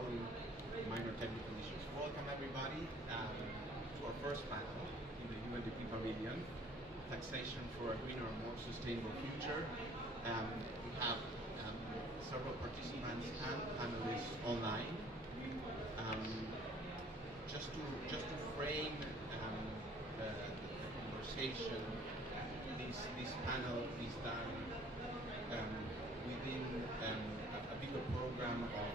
resolving minor technical issues. Welcome everybody to our first panel in the UNDP Pavilion, Taxation for a Greener and More Sustainable Future. We have several participants and panelists online. Just to frame the conversation, this panel is done within a bigger program of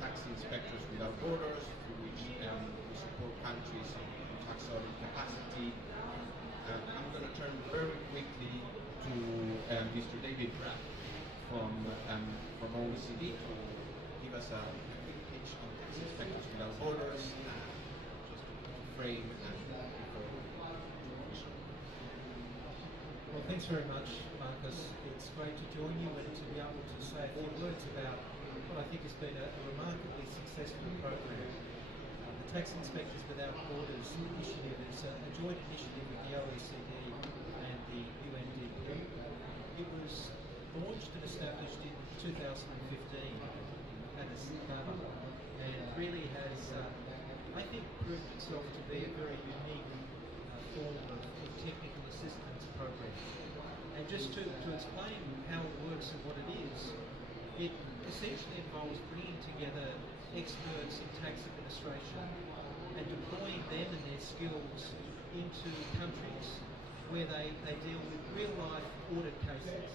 tax inspectors without borders, through which we support countries in tax audit capacity. I'm going to turn very quickly to Mr. David Brack from OECD to give us a quick pitch on tax inspectors without borders, just to frame and Well, thanks very much, Marcus. It's great to join you and to be able to say a few words about what I think has been a remarkably successful program. The Tax Inspectors Without Borders initiative is a joint initiative with the OECD and the UNDP. It was launched and established in 2015 at a startup and really has, I think, proved itself to be a very unique form of technical assistance program. And just to explain how it works and what it is, it essentially involves bringing together experts in tax administration and deploying them and their skills into countries where they deal with real-life audit cases,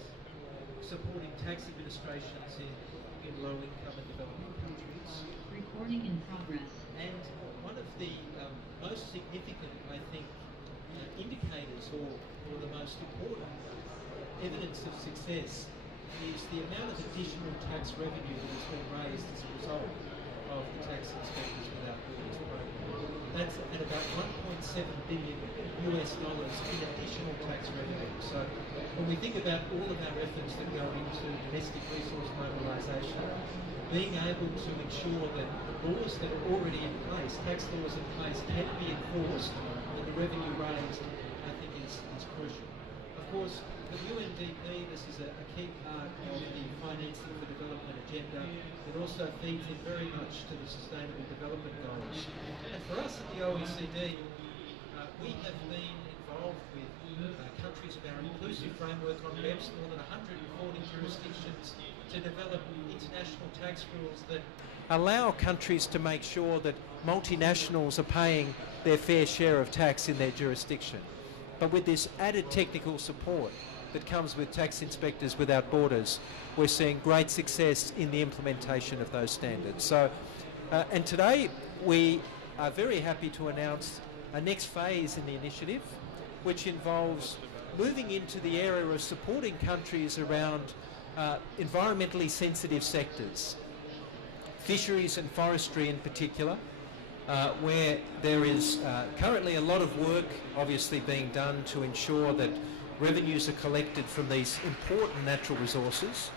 supporting tax administrations in low-income and developing countries. Recording in progress. And one of the most significant, I think, indicators or the most important evidence of success is the amount of additional tax revenue that has been raised as a result of the Tax Inspectors Without Borders program. That's at about $1.7 billion in additional tax revenue. So when we think about all of our efforts that go into domestic resource mobilisation, being able to ensure that the laws that are already in place, tax laws in place, can be enforced and the revenue raised, I think is crucial. Of course, for UNDP, this is a key part of the Financing for Development agenda. It also feeds in very much to the Sustainable Development Goals. And for us at the OECD, we have been involved with countries of our inclusive framework on BEPS, more than 140 jurisdictions, to develop international tax rules that allow countries to make sure that multinationals are paying their fair share of tax in their jurisdiction. But with this added technical support that comes with Tax Inspectors Without Borders, we're seeing great success in the implementation of those standards. So, and today we are very happy to announce a next phase in the initiative, which involves moving into the area of supporting countries around environmentally sensitive sectors, fisheries and forestry in particular, where there is currently a lot of work obviously being done to ensure that revenues are collected from these important natural resources.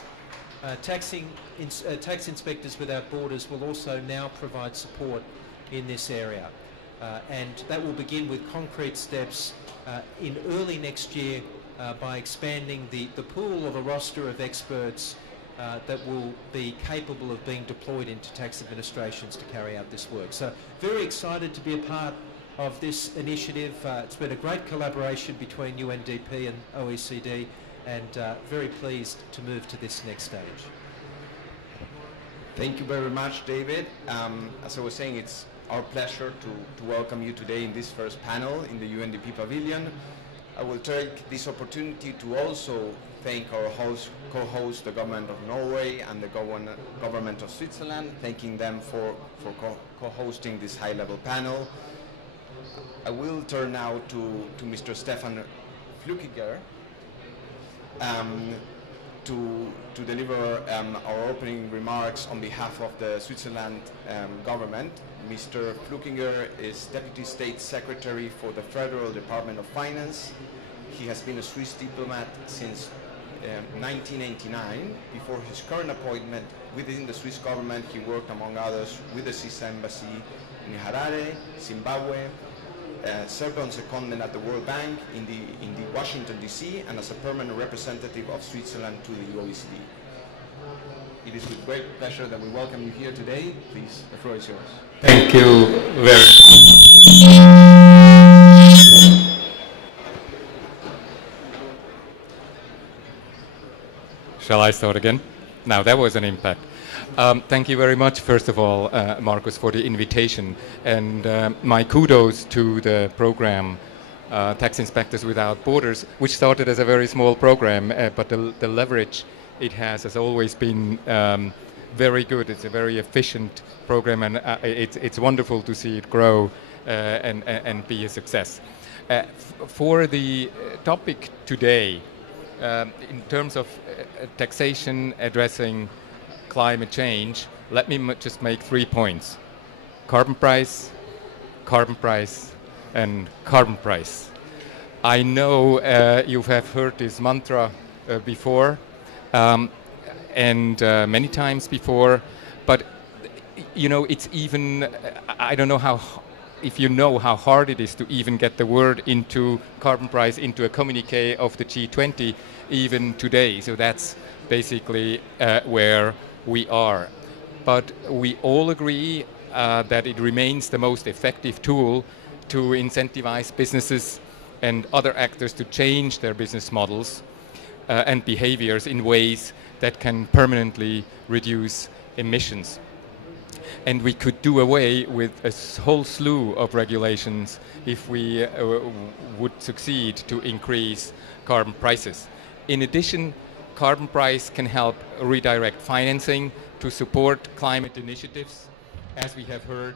Tax Inspectors Without Borders will also now provide support in this area. And that will begin with concrete steps in early next year by expanding the pool of a roster of experts that will be capable of being deployed into tax administrations to carry out this work. So very excited to be a part of this initiative. It's been a great collaboration between UNDP and OECD, and very pleased to move to this next stage. Thank you very much, David. As I was saying, it's our pleasure to welcome you today in this first panel in the UNDP Pavilion. I will take this opportunity to also thank our co-host, the government of Norway and the government of Switzerland, thanking them for co-hosting this high-level panel. I will turn now to Mr. Stefan Flukiger to deliver our opening remarks on behalf of the Switzerland government. Mr. Flukiger is Deputy State Secretary for the Federal Department of Finance. He has been a Swiss diplomat since 1989. Before his current appointment within the Swiss government, he worked, among others, with the Swiss Embassy in Harare, Zimbabwe, served on secondment at the World Bank in the Washington, D.C., and as a permanent representative of Switzerland to the OECD. it is with great pleasure that we welcome you here today. Please, the floor is yours. Thank you very much. Shall I start again? Now that was an impact. Thank you very much, first of all, Marcus, for the invitation. And my kudos to the program, Tax Inspectors Without Borders, which started as a very small program, but the leverage it has always been very good. It's a very efficient program, and it's wonderful to see it grow and be a success. For the topic today, in terms of taxation addressing climate change, let me just make 3 points. Carbon price, and carbon price. I know you have heard this mantra before, and many times before, but you know, it's even, I don't know how, if you know how hard it is to even get the word into carbon price into a communique of the G20 even today. So that's basically where we are. But we all agree that it remains the most effective tool to incentivize businesses and other actors to change their business models and behaviors in ways that can permanently reduce emissions. And we could do away with a whole slew of regulations if we would succeed to increase carbon prices. In addition, carbon price can help redirect financing to support climate initiatives, as we have heard,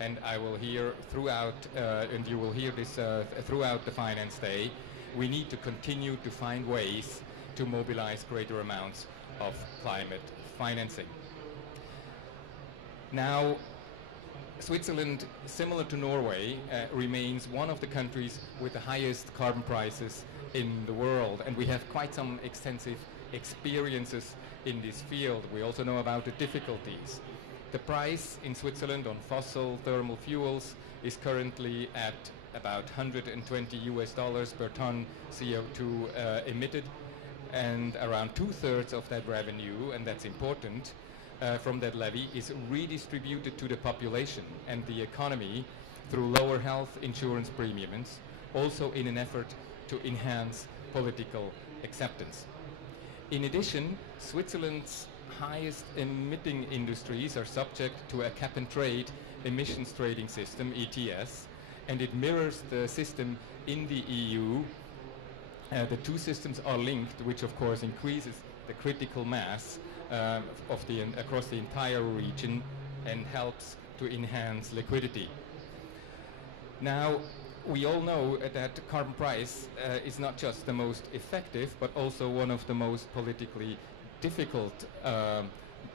and I will hear throughout, and you will hear this throughout the Finance Day. We need to continue to find ways to mobilize greater amounts of climate financing. Now, Switzerland, similar to Norway, remains one of the countries with the highest carbon prices in the world, and we have quite some extensive experiences in this field. We also know about the difficulties. The price in Switzerland on fossil thermal fuels is currently at about $120 per ton CO2 emitted, and around 2/3 of that revenue, and that's important, from that levy is redistributed to the population and the economy through lower health insurance premiums, also in an effort to enhance political acceptance. In addition, Switzerland's highest emitting industries are subject to a cap and trade emissions trading system, ETS, and it mirrors the system in the EU. The two systems are linked, which of course increases the critical mass across the entire region and helps to enhance liquidity. Now, we all know that carbon price is not just the most effective, but also one of the most politically difficult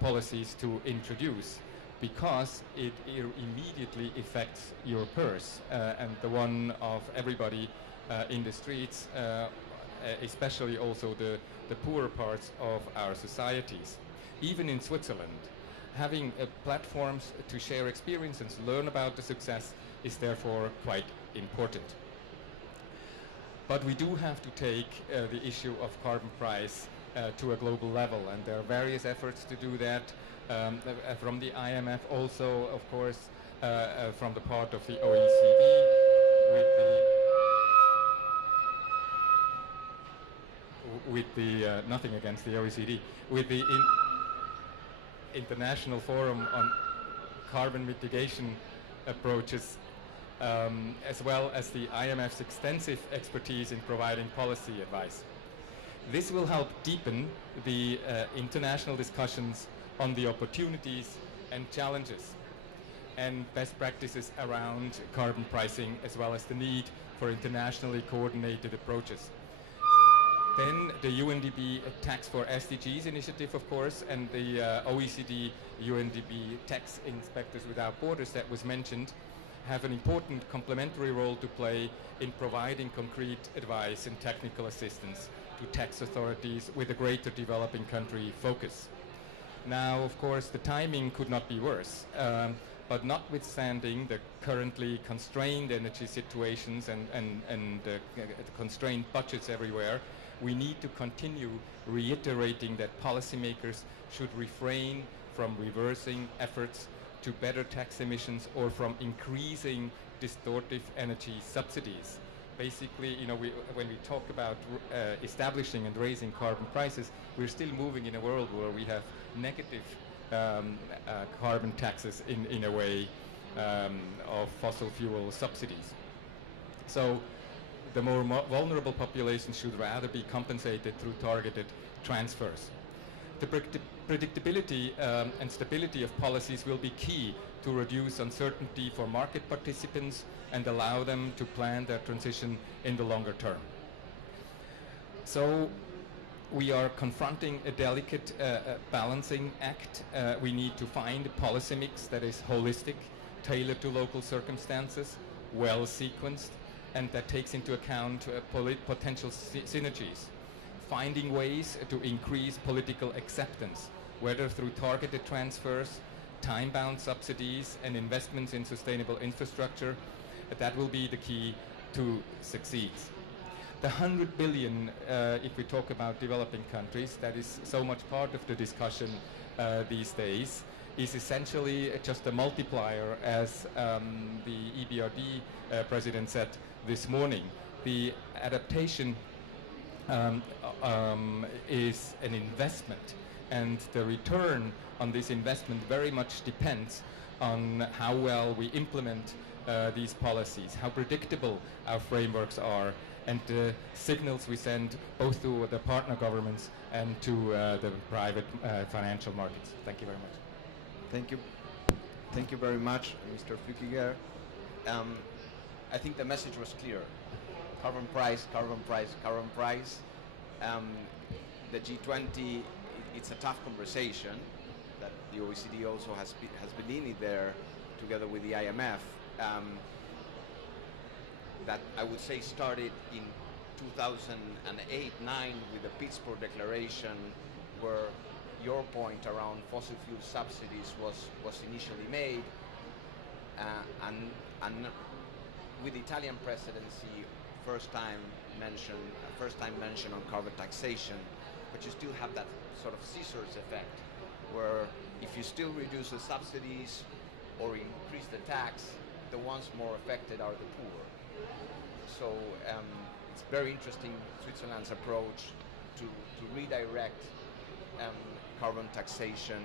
policies to introduce, because it immediately affects your purse and the one of everybody in the streets, especially also the poorer parts of our societies. Even in Switzerland, having platforms to share experience and learn about the success is therefore quite important. But we do have to take the issue of carbon price to a global level, and there are various efforts to do that from the IMF, also, of course, from the part of the OECD, with the nothing against the OECD, with the International Forum on Carbon Mitigation Approaches, as well as the IMF's extensive expertise in providing policy advice. This will help deepen the international discussions on the opportunities and challenges and best practices around carbon pricing, as well as the need for internationally coordinated approaches. Then the UNDP Tax for SDGs initiative, of course, and the OECD UNDP Tax Inspectors Without Borders that was mentioned have an important complementary role to play in providing concrete advice and technical assistance to tax authorities with a greater developing country focus. Now, of course, the timing could not be worse, but notwithstanding the currently constrained energy situations and constrained budgets everywhere, we need to continue reiterating that policymakers should refrain from reversing efforts to better tax emissions or from increasing distortive energy subsidies. Basically, when we talk about establishing and raising carbon prices, we're still moving in a world where we have negative carbon taxes in a way of fossil fuel subsidies. So the more vulnerable populations should rather be compensated through targeted transfers. The predictability and stability of policies will be key to reduce uncertainty for market participants and allow them to plan their transition in the longer term. So we are confronting a delicate balancing act. We need to find a policy mix that is holistic, tailored to local circumstances, well sequenced, and that takes into account potential synergies. Finding ways to increase political acceptance, whether through targeted transfers, time-bound subsidies, and investments in sustainable infrastructure, that will be the key to succeed. The 100 billion, if we talk about developing countries, that is so much part of the discussion these days, is essentially just a multiplier, as the EBRD president said this morning. The adaptation is an investment, and the return on this investment very much depends on how well we implement these policies, how predictable our frameworks are, and the signals we send both to the partner governments and to the private financial markets. Thank you very much. Thank you. Thank you very much, Mr. Flückiger. I think the message was clear. Carbon price, carbon price, carbon price. The G20, it's a tough conversation that the OECD also has been in there together with the IMF. That I would say started in 2008-9 with the Pittsburgh Declaration, where your point around fossil fuel subsidies was initially made, and with the Italian presidency, first time mention on carbon taxation, but you still have that sort of scissors effect, where if you still reduce the subsidies or increase the tax, the ones more affected are the poor. So it's very interesting, Switzerland's approach to redirect carbon taxation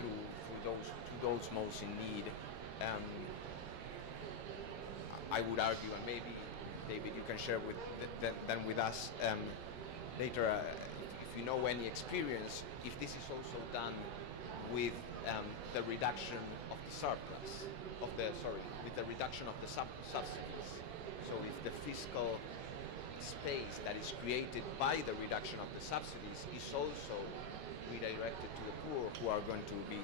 to those most in need. I would argue, and maybe David, you can share with us later, if you know any experience, if this is also done with the reduction of the surplus, with the reduction of the subsidies. So if the fiscal space that is created by the reduction of the subsidies is also redirected to the poor, who are going to be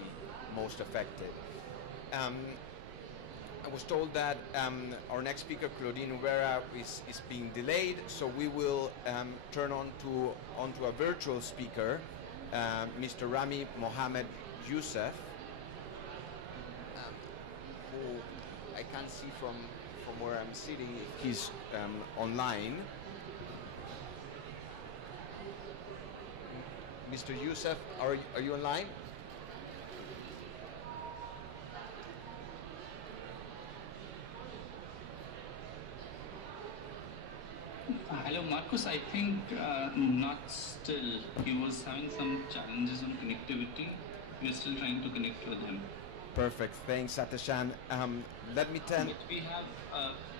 most affected. I was told that our next speaker, Claudine Ubera, is being delayed, so we will turn onto a virtual speaker, Mr. Rami Mohammed Youssef, who I can't see from where I'm sitting. He's online. Mr. Youssef, are you online? Hello, Marcus. I think not still. He was having some challenges on connectivity. We're still trying to connect with him. Perfect. Thanks, Satashan. Let me turn. But we have,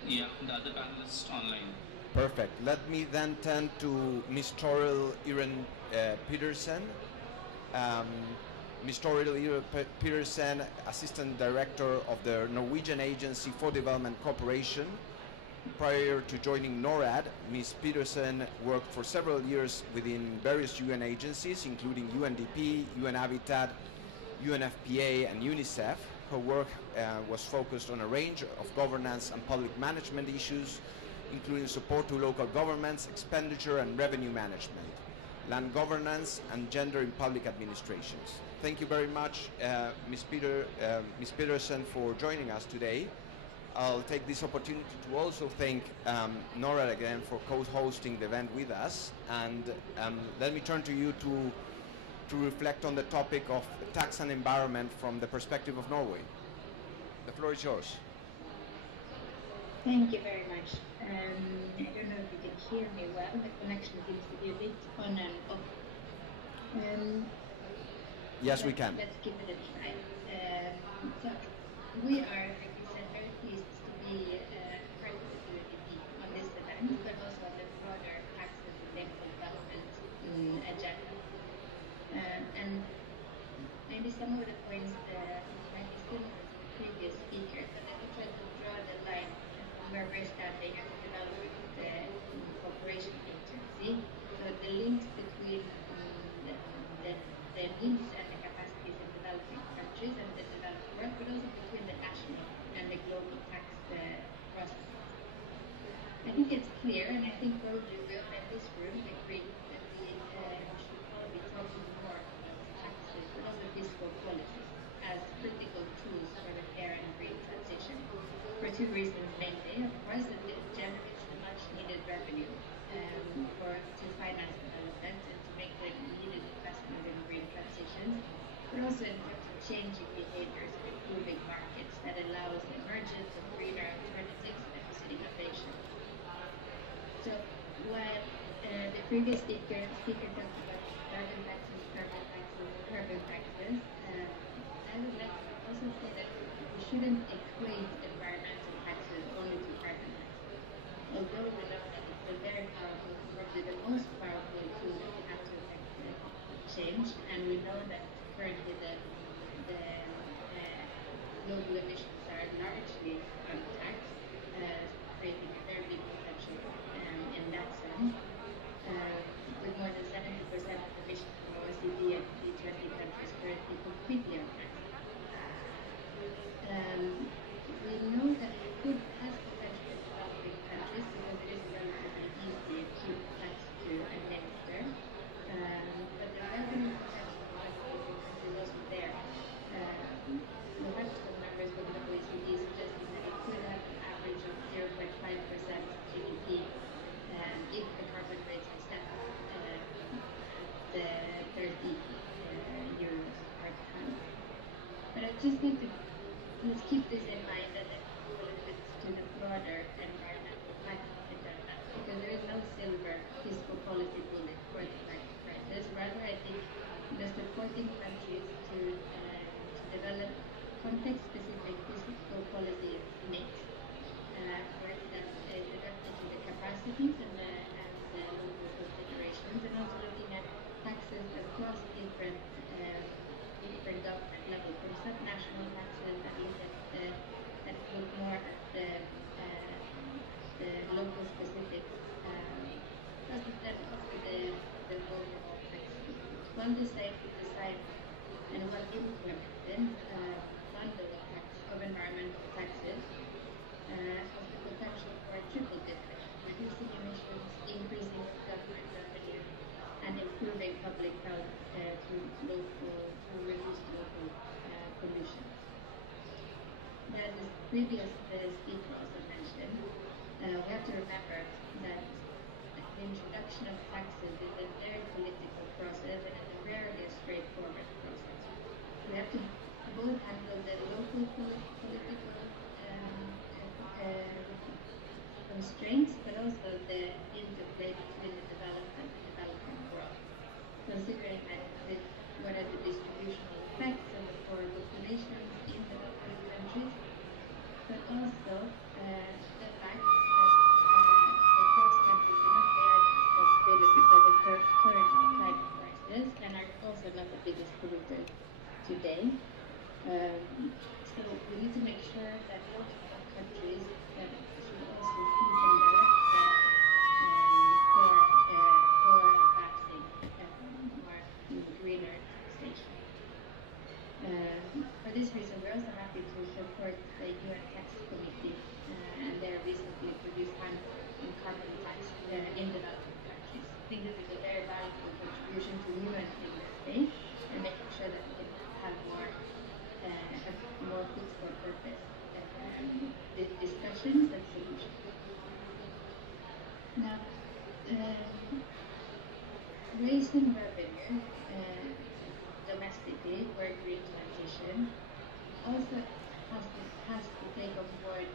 the other panelists online. Perfect. Let me then turn to Ms. Toril Iren Petersen. Ms. Toril Iren Petersen, Assistant Director of the Norwegian Agency for Development Cooperation. Prior to joining NORAD, Ms. Petersen worked for several years within various UN agencies, including UNDP, UN Habitat, UNFPA, and UNICEF. Her work was focused on a range of governance and public management issues, including support to local governments, expenditure and revenue management, land governance, and gender in public administrations. Thank you very much, Ms. Petersen, for joining us today. I'll take this opportunity to also thank Nora again for co-hosting the event with us, and let me turn to you to reflect on the topic of tax and environment from the perspective of Norway. The floor is yours. Thank you very much. I don't know if you can hear me well. The connection seems to be a bit on and off. Yes, we can. Let's give it a try. So we are, like you said, very pleased to be part of the UNDP on this event, but also on the broader tax and sustainable development agenda. And maybe some of the points might be similar to the previous speakers, but let me try to draw the line from where we're standing as a development cooperation agency. So the links between the needs and the capacities in developing countries and the developed world, but also between the national and the global tax processes. I think it's clear, and I think probably we all in this room agree that we should probably talk more about taxes, but also fiscal policies as critical tools for the fair and green transition. For two reasons mainly. Of course, that it generates the much needed revenue to finance development and to make the needed investment in green transitions, but also in terms of changing behaviors and improving markets that allows the emergence of greener alternatives and boosting innovation. So while the previous speaker talked about carbon taxes, I would like to also say that we shouldn't equate environmental taxes only to carbon taxes. Although we know that it's a very powerful, probably the most powerful tool that we have to affect change, and we know that currently the global emissions are largely untaxed, creating a very big potential in that sense. With more than 70% of emissions from OECD and G20 countries currently completely untaxed. We know that food has potential in developing countries because it is relatively easy to tax to administer, but the revenue potential in developing countries is also there. We have some numbers from the OECD suggesting that it could have an average of 0.5% GDP if the carbon rates are set at the 30 euros per ton. But I just think that let's keep this in mind and then move a little bit to the broader environmental tax agenda, because there is no silver fiscal policy bullet for the tax crisis. Rather, I think supporting countries to develop context-specific fiscal policy mix, work that is adapted to the capacities and the local considerations, and also looking at taxes across different government levels, from subnational taxes that look more at the local specifics, plus then also the overall tax system. One design and one implemented bundle of environmental taxes has the potential for a triple dip effect, reducing emissions, increasing government revenue, and improving public health to reduce local pollution. As the previous speaker also mentioned, we have to remember that the introduction of taxes is a very political process and it's rarely a straightforward process. We have to both handle the local political constraints, but also the interplay between the developed and the developing world. Considering that what are the distributional effects of the poor populations in developing countries, but also the fact that the poorest countries do not bear the responsibility for the current climate crisis and are also not the biggest polluters today. So we need to make sure that low-income countries should also feed and direct for advancing more greener taxation. For this reason, we're also happy to support the UN Tax Committee and their recently produced handbook on carbon tax in developing countries. I think this is a very valuable contribution to movement in this space and making sure that we can have more fit for purpose also has to take on board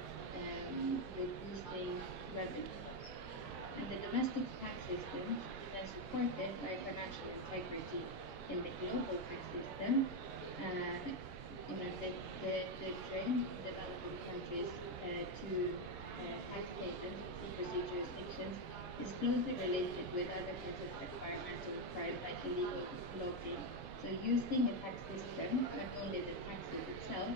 with boosting revenue. And the domestic tax system is then supported by financial integrity in the global tax system. The trend in developing countries to tax havens or secrecy jurisdictions is closely related with other kinds of environmental crime like illegal logging. So using the tax system, not only the taxes itself,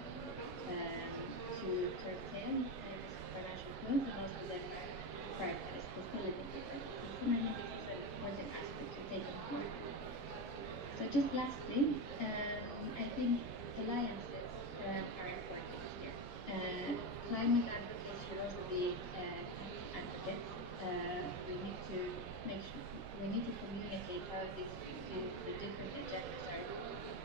to curtail this financial flows and also then prioritize facilitating the system. I think this is an important aspect to take on board. So just lastly, I think alliances are important here. Climate advocates should also be tax advocates. We need to make sure we need to communicate how the different agendas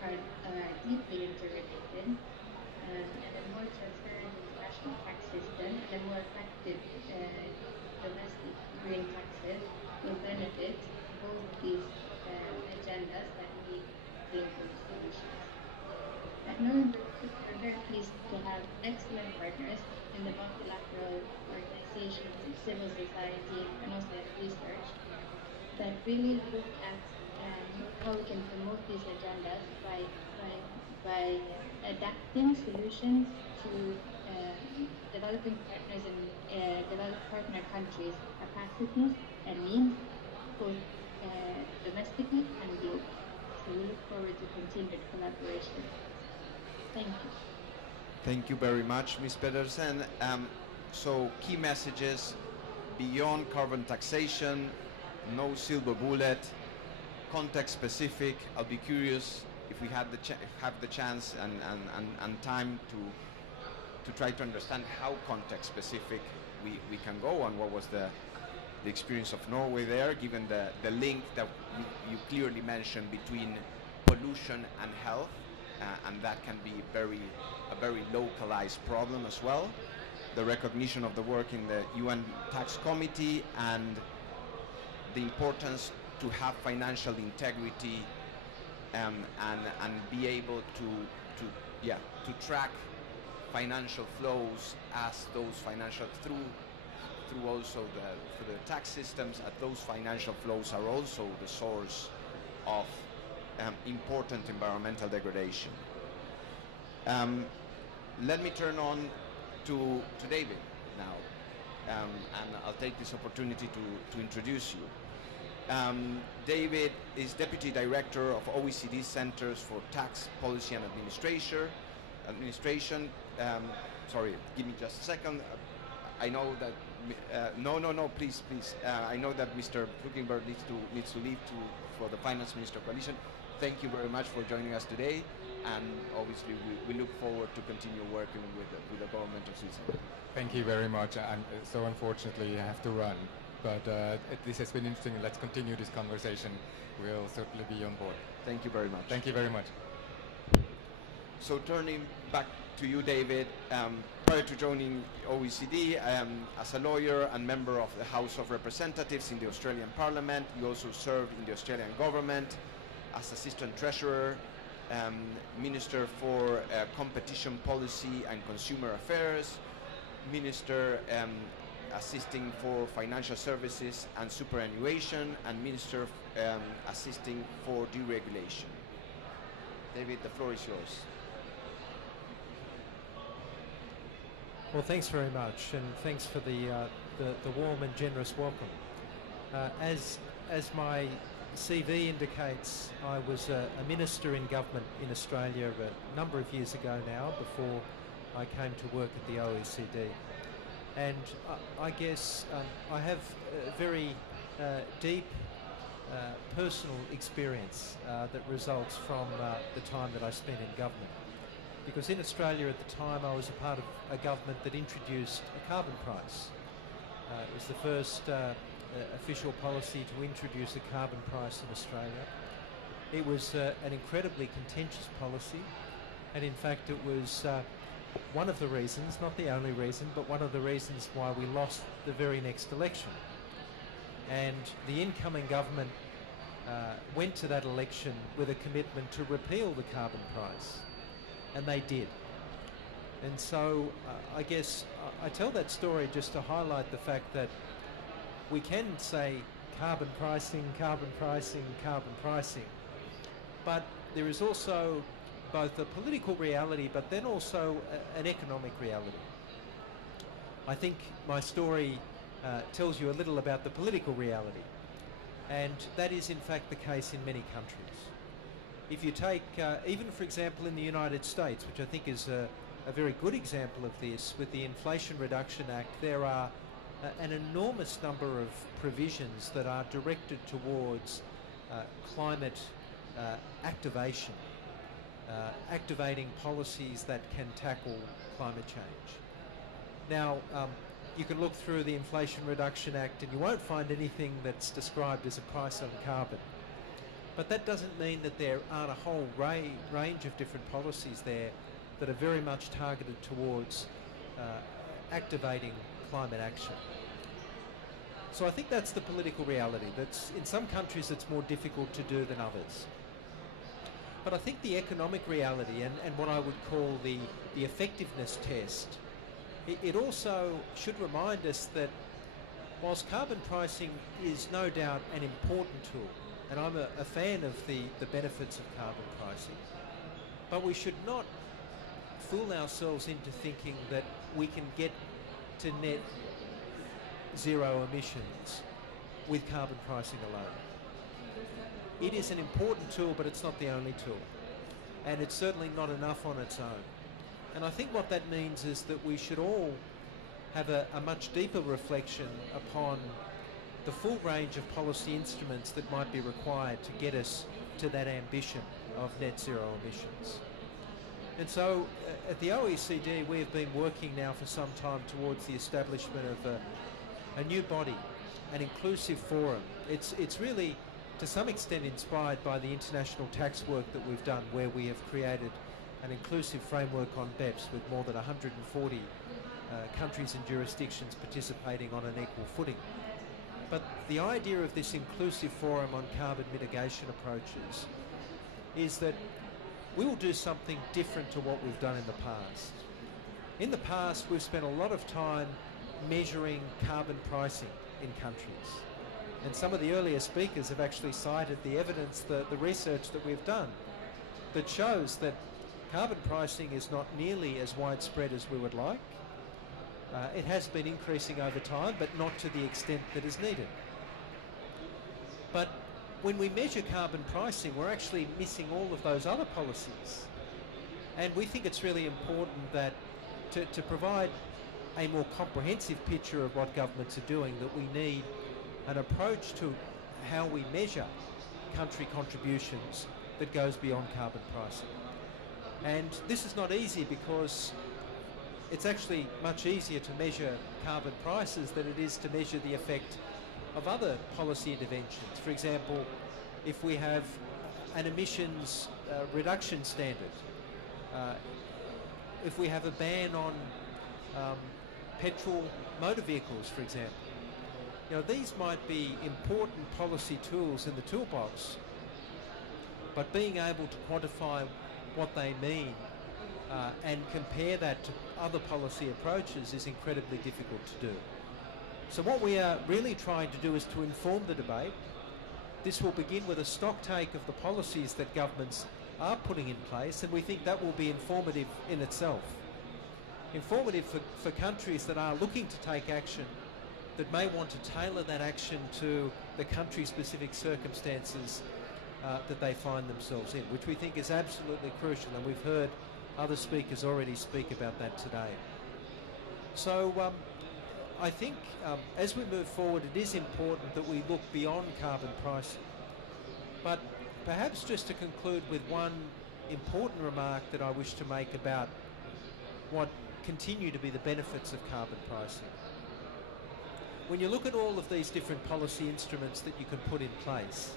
are deeply interrelated, and a more transparent international tax system and a more effective domestic green taxes will benefit both these agendas that need global solutions. At Northern, we're very pleased to have excellent partners in the multilateral organizations, civil society, and also in research that really look at how we can promote these agendas by adapting solutions to developing partners and developed partner countries' capacities and needs, both domestically and globally. So we look forward to continued collaboration. Thank you. Thank you very much, Ms. Pedersen. So key messages: beyond carbon taxation, no silver bullet, context specific. I'll be curious if we have the chance and time to try to understand how context specific we can go, and what was the experience of Norway there, given the link that you clearly mentioned between pollution and health, and that can be a very localized problem as well. The recognition of the work in the UN Tax Committee and the importance to have financial integrity and be able to track financial flows as those financial through also the tax systems, as those financial flows are also the source of important environmental degradation. Let me turn on to David now, and I'll take this opportunity to introduce you. David is Deputy Director of OECD Centers for Tax Policy and Administration. Sorry, give me just a second. I know that no, please. I know that Mr. Fluckenberg needs to leave for the Finance Minister Coalition. Thank you very much for joining us today, and obviously we look forward to continue working with the government of Switzerland. Thank you very much. And so unfortunately, I have to run. But this has been interesting. Let's continue this conversation. We'll certainly be on board. Thank you very much. Thank you very much. So turning back to you, David, prior to joining OECD, as a lawyer and member of the House of Representatives in the Australian Parliament, you also served in the Australian government as Assistant Treasurer, Minister for Competition Policy and Consumer Affairs, Minister assisting for Financial Services and Superannuation, and Minister assisting for deregulation. David, the floor is yours. Well, thanks very much, and thanks for the warm and generous welcome. As my CV indicates, I was a minister in government in Australia a number of years ago now, before I came to work at the OECD. And I guess I have a very deep personal experience that results from the time that I spent in government. Because in Australia at the time I was a part of a government that introduced a carbon price. It was the first official policy to introduce a carbon price in Australia. It was an incredibly contentious policy, and in fact it was one of the reasons, not the only reason, but one of the reasons why we lost the very next election. And the incoming government went to that election with a commitment to repeal the carbon price. And they did. And so I guess I tell that story just to highlight the fact that we can say carbon pricing, carbon pricing, carbon pricing, but there is also both a political reality but then also an economic reality. I think my story tells you a little about the political reality, and that is in fact the case in many countries. If you take, even for example in the United States, which I think is a very good example of this, with the Inflation Reduction Act, there are an enormous number of provisions that are directed towards climate activation, activating policies that can tackle climate change. Now, you can look through the Inflation Reduction Act and you won't find anything that's described as a price on carbon. But that doesn't mean that there aren't a whole range of different policies there that are very much targeted towards activating climate action. So I think that's the political reality. That's, in some countries it's more difficult to do than others. But I think the economic reality and what I would call the effectiveness test, it also should remind us that whilst carbon pricing is no doubt an important tool, and I'm a fan of the benefits of carbon pricing, but we should not fool ourselves into thinking that we can get to net zero emissions with carbon pricing alone. It is an important tool, but it's not the only tool, and it's certainly not enough on its own. And I think what that means is that we should all have a much deeper reflection upon the full range of policy instruments that might be required to get us to that ambition of net zero emissions. And so at the OECD we have been working now for some time towards the establishment of a new body, an inclusive forum. It's really to some extent inspired by the international tax work that we've done, where we have created an inclusive framework on BEPS with more than 140 countries and jurisdictions participating on an equal footing. But the idea of this inclusive forum on carbon mitigation approaches is that we will do something different to what we've done in the past. In the past, we've spent a lot of time measuring carbon pricing in countries. And some of the earlier speakers have actually cited the evidence, the research that we've done that shows that carbon pricing is not nearly as widespread as we would like. It has been increasing over time, but not to the extent that is needed. But when we measure carbon pricing, we're actually missing all of those other policies. And we think it's really important that to provide a more comprehensive picture of what governments are doing, that we need an approach to how we measure country contributions that goes beyond carbon pricing. And this is not easy because it's actually much easier to measure carbon prices than it is to measure the effect of other policy interventions. For example, if we have an emissions reduction standard, if we have a ban on petrol motor vehicles, for example, you know, these might be important policy tools in the toolbox, but being able to quantify what they mean and compare that to other policy approaches is incredibly difficult to do. So what we are really trying to do is to inform the debate. This will begin with a stock take of the policies that governments are putting in place, and we think that will be informative in itself. Informative for countries that are looking to take action, that may want to tailor that action to the country-specific circumstances that they find themselves in, which we think is absolutely crucial, and we've heard other speakers already speak about that today. So I think as we move forward, it is important that we look beyond carbon pricing. But perhaps just to conclude with one important remark that I wish to make about what continue to be the benefits of carbon pricing. When you look at all of these different policy instruments that you can put in place,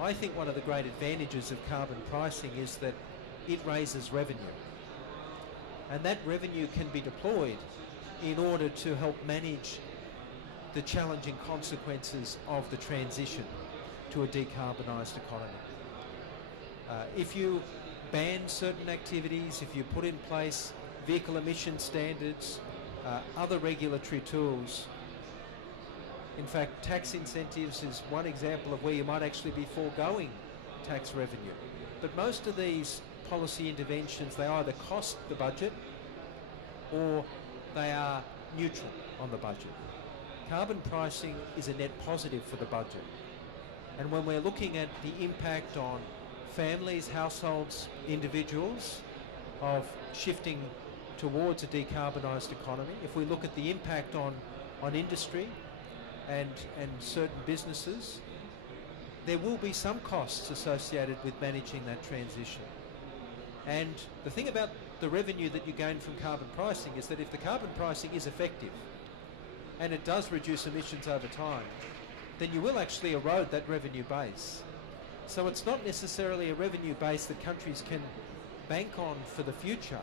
I think one of the great advantages of carbon pricing is that it raises revenue. And that revenue can be deployed in order to help manage the challenging consequences of the transition to a decarbonised economy. If you ban certain activities, if you put in place vehicle emission standards, other regulatory tools. In fact, tax incentives is one example of where you might actually be foregoing tax revenue. But most of these policy interventions, they either cost the budget or they are neutral on the budget. Carbon pricing is a net positive for the budget. And when we're looking at the impact on families, households, individuals of shifting towards a decarbonised economy, if we look at the impact on industry and certain businesses, there will be some costs associated with managing that transition. And the thing about the revenue that you gain from carbon pricing is that if the carbon pricing is effective and it does reduce emissions over time, then you will actually erode that revenue base. So it's not necessarily a revenue base that countries can bank on for the future,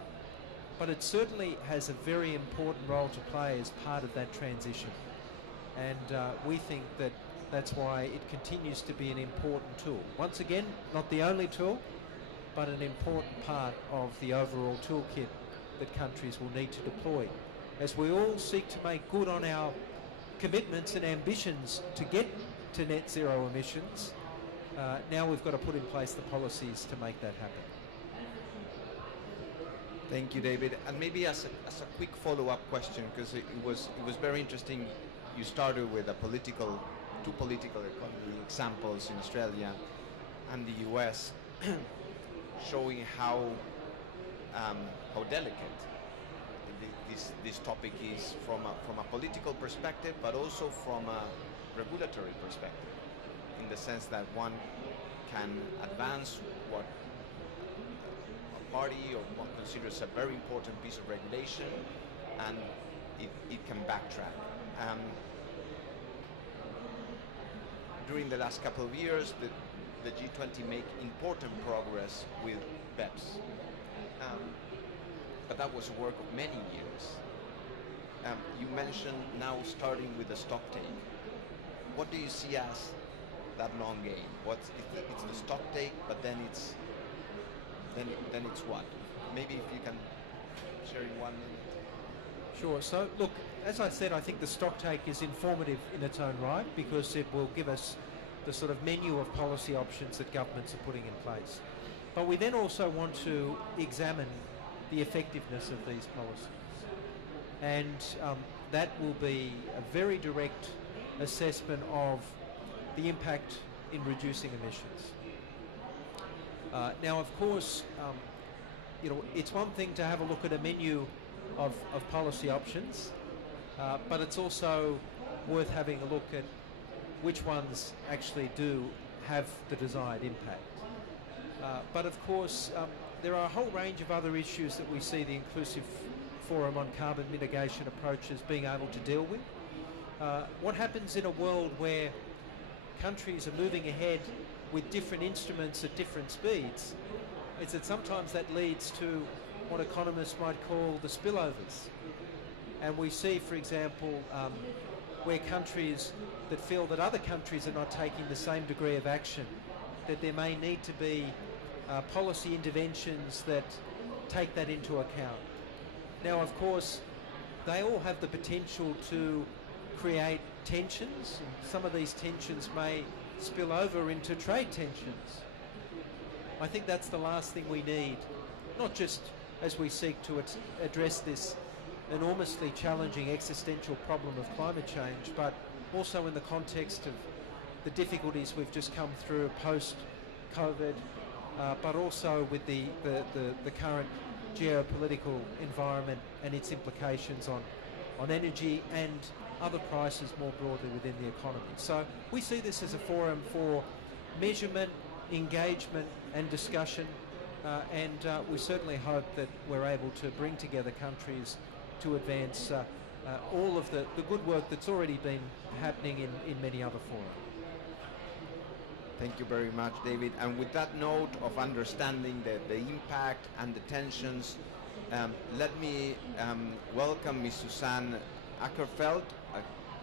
but it certainly has a very important role to play as part of that transition. And we think that that's why it continues to be an important tool. Once again, not the only tool, but an important part of the overall toolkit that countries will need to deploy. As we all seek to make good on our commitments and ambitions to get to net zero emissions, now we've got to put in place the policies to make that happen. Thank you, David. And maybe as a quick follow-up question, because it was very interesting. You started with two political economy examples in Australia and the US, showing how delicate this topic is from a political perspective, but also from a regulatory perspective, in the sense that one can advance what a party or one considers a very important piece of regulation, and it can backtrack. During the last couple of years, the G20 make important progress with BEPS. But that was a work of many years. You mentioned now starting with the stock take. What do you see as that long game? It's the stock take, but then it's what? Maybe if you can share in 1 minute. Sure. So, look, as I said, I think the stock take is informative in its own right, because it will give us the sort of menu of policy options that governments are putting in place. But we then also want to examine the effectiveness of these policies. And that will be a very direct assessment of the impact in reducing emissions. Now, of course, it's one thing to have a look at a menu of policy options, but it's also worth having a look at which ones actually do have the desired impact. But of course, there are a whole range of other issues that we see the Inclusive Forum on Carbon Mitigation Approaches being able to deal with. What happens in a world where countries are moving ahead with different instruments at different speeds is that sometimes that leads to what economists might call the spillovers. And we see, for example, where countries that feel that other countries are not taking the same degree of action, that there may need to be policy interventions that take that into account. Now, of course, they all have the potential to create tensions, and some of these tensions may spill over into trade tensions. I think that's the last thing we need, not just as we seek to address this enormously challenging existential problem of climate change, but also in the context of the difficulties we've just come through post-COVID, but also with the current geopolitical environment and its implications on energy and other prices more broadly within the economy. So we see this as a forum for measurement, engagement and discussion, and we certainly hope that we're able to bring together countries to advance all of the good work that's already been happening in many other fora. Thank you very much, David. And with that note of understanding the impact and the tensions, let me welcome Ms. Suzanne Ackerfeld.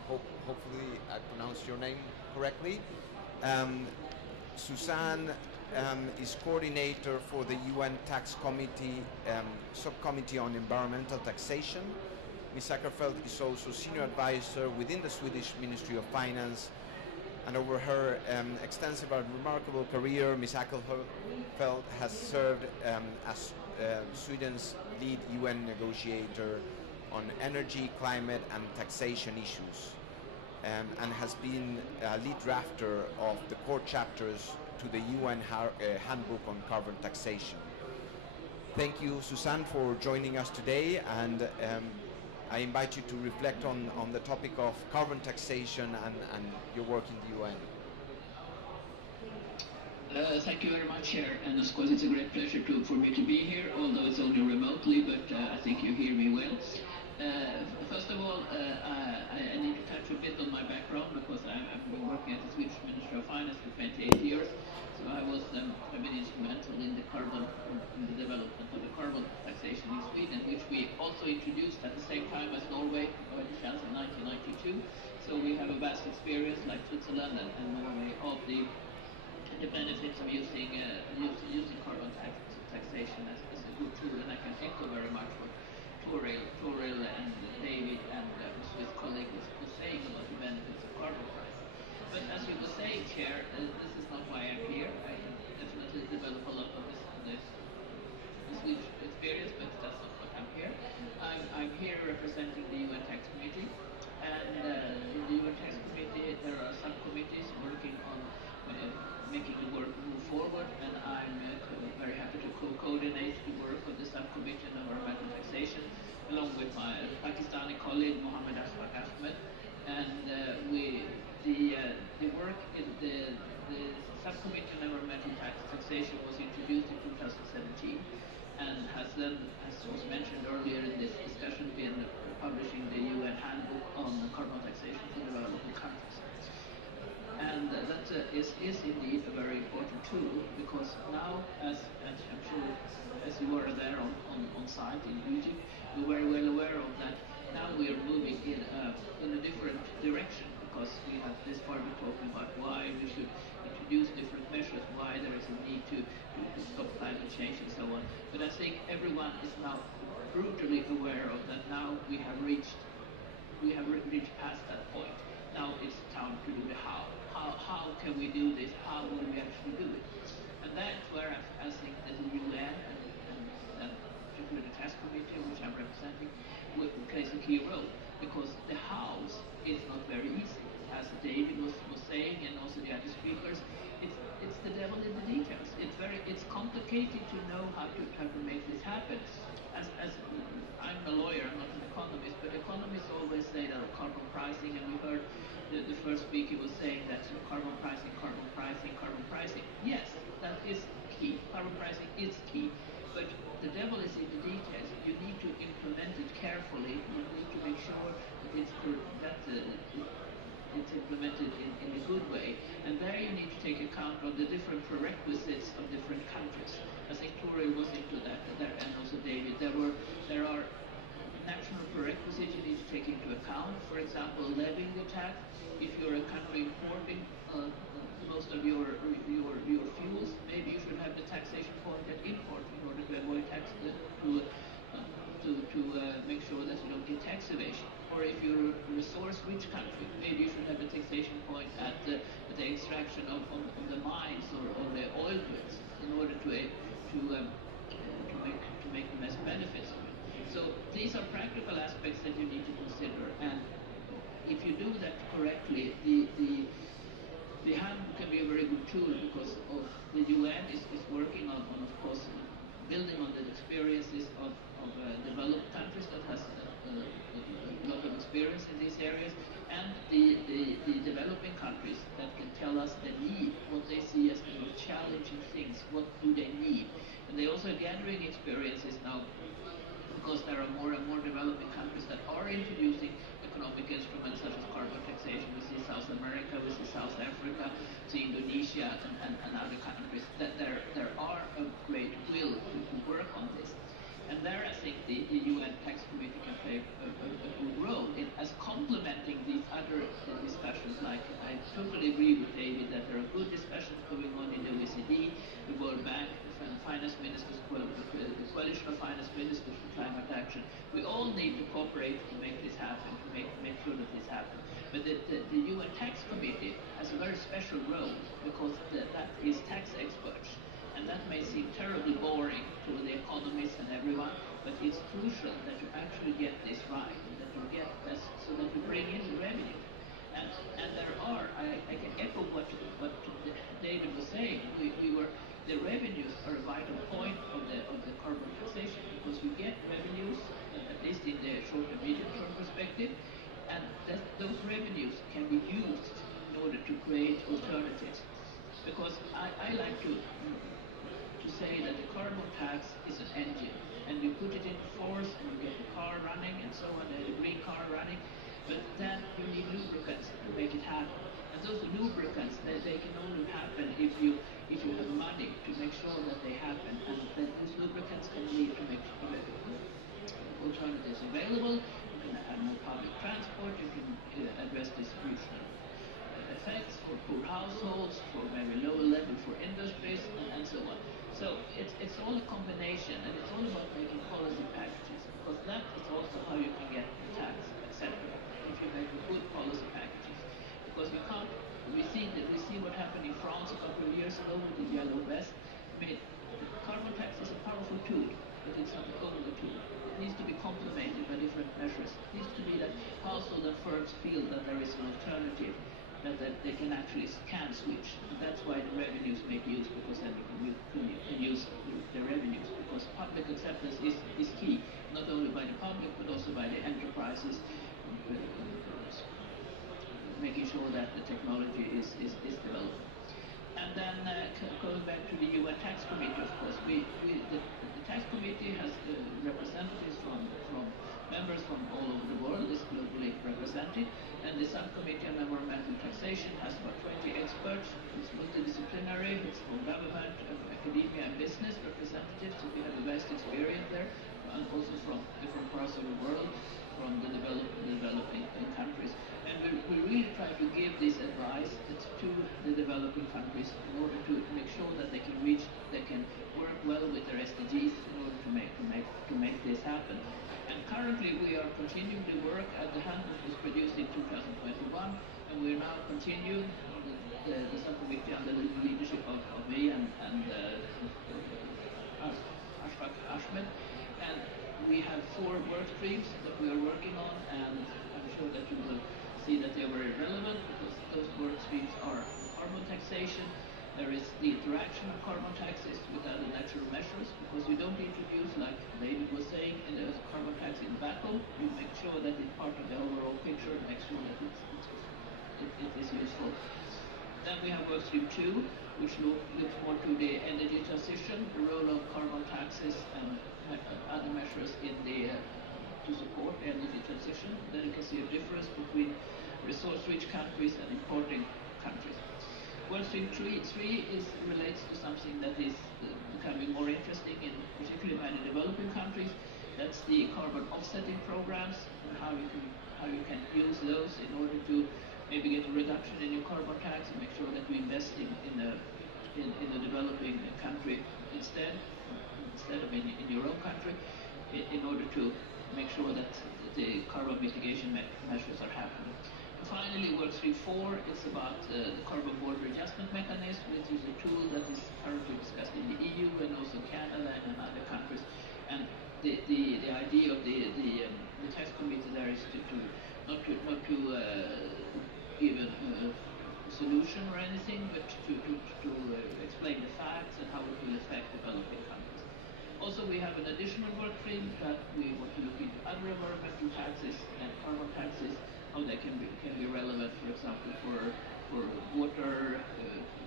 Hopefully I pronounced your name correctly. Suzanne is coordinator for the UN Tax Committee Subcommittee on Environmental Taxation. Ms. Ackerfeld is also senior advisor within the Swedish Ministry of Finance, and over her extensive and remarkable career, Ms. Ackerfeld has served as Sweden's lead UN negotiator on energy, climate and taxation issues, and has been a lead drafter of the core chapters to the UN Handbook on Carbon Taxation. Thank you, Susanne, for joining us today, and I invite you to reflect on the topic of carbon taxation and your work in the UN. Thank you very much, Chair, and of course it's a great pleasure for me to be here, although it's only remotely, but I think you hear me well. First of all, I need to touch a bit on my background, because I've been working as the Swedish Minister of Finance for 28 years, so I've been instrumental in the development of the carbon taxation in Sweden, which we also introduced at the same time as Norway in 1992. So we have a vast experience, like Switzerland and Norway, of the benefits of using carbon taxation as a good tool, and I can echo very much what Toril and David and Swiss colleague was saying about the benefits of carbon pricing. But as you were saying, Chair, this is not why I'm here. I definitely develop a lot of this Swedish experience, but that's not what I'm here. I'm here representing the UN Tax Committee, and in the UN Tax Committee there are subcommittees working on making the work move forward, and I'm very happy to co-coordinate the work of the subcommittee on environmental taxation, along with my Pakistani colleague Mohammed Ashfaq Ahmed. And the work in the subcommittee on environmental taxation was introduced in 2017, and has then, as was mentioned earlier in this discussion, been publishing the UN Handbook on carbon taxation for developing countries. And that is indeed a very important tool, because now, as I'm sure as you were there on site in Egypt, you're very well aware of that. Now we are moving in a different direction, because we have this far been talking about why we should introduce different measures, why there is a need to stop climate change and so on. But I think everyone is now brutally aware of that. Now we have reached past that point. Now it's time to do the how. How can we do this? How will we actually do it? And that's where I think that the UN and particularly the task committee, which I'm representing, plays a key role, because the hows is not very easy. As David was saying, and also the other speakers, it's the devil in the details. It's complicated to know how to make this happen. As I'm a lawyer, I'm not an economist, but economists always say that carbon pricing, and we heard the first speaker was saying that carbon pricing. Yes, that is key. Carbon pricing is key, but the devil is in the details. You need to implement it carefully. You need to make sure that it's implemented in a good way, and there you need to take account of the different prerequisites of different countries. I think Toril was into that, and also David. There are national prerequisites you need to take into account. For example, levying the tax. If you're a country importing most of your fuels, maybe you should have the taxation point at import in order to avoid tax to make sure that you don't get tax evasion. Or if you're a resource-rich country, maybe you should have the taxation point at the extraction of the mines or the oil wells in order to make the best benefits of it. So these are practical aspects that you need to consider, and if you do that correctly, the handbook can be a very good tool, because of the UN is working on of course building on the experiences of developed countries that has a lot of experience in these areas, and the developing countries that can tell us the need, what they see as the most challenging things, what do they need. And they also are gathering experiences now, because there are more and more developing countries that are introducing economic instruments such as carbon taxation. We see South America, we see South Africa, we see Indonesia and other countries, that there are a great will to work on this. And there I think the UN Tax Committee can play a good role as complementing these other discussions. Like, I totally agree with David that there are good discussions going on in the OECD UNDP, the World Bank, the finance ministers, the coalition of finance ministers for climate action. We all need to cooperate to make this happen, to make sure that this happens. But the UN Tax Committee has a very special role because that is tax experts. And that may seem terribly boring to the economists and everyone, but it's crucial that you actually get this right, that you get this, so that you bring in the revenue. And there are, I can echo what David was saying. The revenues are a vital point of the carbon taxation because you get revenues, at least in the short and medium term perspective, and those revenues can be used in order to create alternatives. Because I like to say that the carbon tax is an engine, and you put it into force and you get the car running and so on, the green car running, but then you need lubricants to make it happen. And those lubricants, they can only happen if you have money to make sure that they happen, and that those lubricants can lead to make alternatives available. You can have more public transport, you can address distribution effects for poor households, for very lower level for industries, and so on. So it's all a combination, and it's all about making policy packages, because that is also how you can get the tax acceptable, if you make good policy packages. Because you can't, we see what happened in France a couple of years ago with the yellow vest. I mean, carbon tax is a powerful tool, but it's not the only tool. It needs to be complemented by different measures. It needs to be that households and firms feel that there is an alternative, that they can switch. And that's why the revenues make use, because then you can use the revenues, because public acceptance is key, not only by the public but also by the enterprises, making sure that the technology is developed. And then going back to the UN Tax Committee, of course, the Tax Committee has representatives from members from all over the world, is globally represented, and the Subcommittee on Environmental Taxation has about 20 experts. It's multidisciplinary, it's from government, academia and business representatives, so we have a vast experience there, and also from different parts of the world, from the developing countries. And we really try to give this advice to the developing countries in order to make sure that they can work well with their SDGs in order to make this happen. And currently we are continuing the work. The handbook was produced in 2021, and we are now continuing the subcommittee under the leadership of me and Ashfaq Ahmed. And we have 4 work streams that we are working on, and I'm sure that you will see that they are very relevant, because those work streams are carbon taxation. There is the interaction of carbon taxes with other natural measures, because you don't introduce, like David was saying, in the carbon tax in vacuum. You make sure that it's part of the overall picture, make sure that it is useful. Then we have work stream 2, which looks more to the energy transition, the role of carbon taxes and other measures in to support the energy transition. Then you can see a difference between resource-rich countries and importing countries. Work stream 3 relates to something that is becoming more interesting, particularly by the developing countries. That's the carbon offsetting programs, and how you can use those in order to maybe get a reduction in your carbon tax and make sure that you invest in the developing country instead of in your own country, in order to make sure that the carbon mitigation measures are happening. And finally, work stream 4 is about the carbon border adjustment mechanism, which is a tool that is currently discussed in the EU and also Canada and in other countries. And the idea of the tax committee there is not to give a solution or anything, but to explain the facts and how it will affect developing countries. Also, we have an additional work stream that we want to look into other environmental taxes and carbon taxes, how they can be relevant, for example, for water,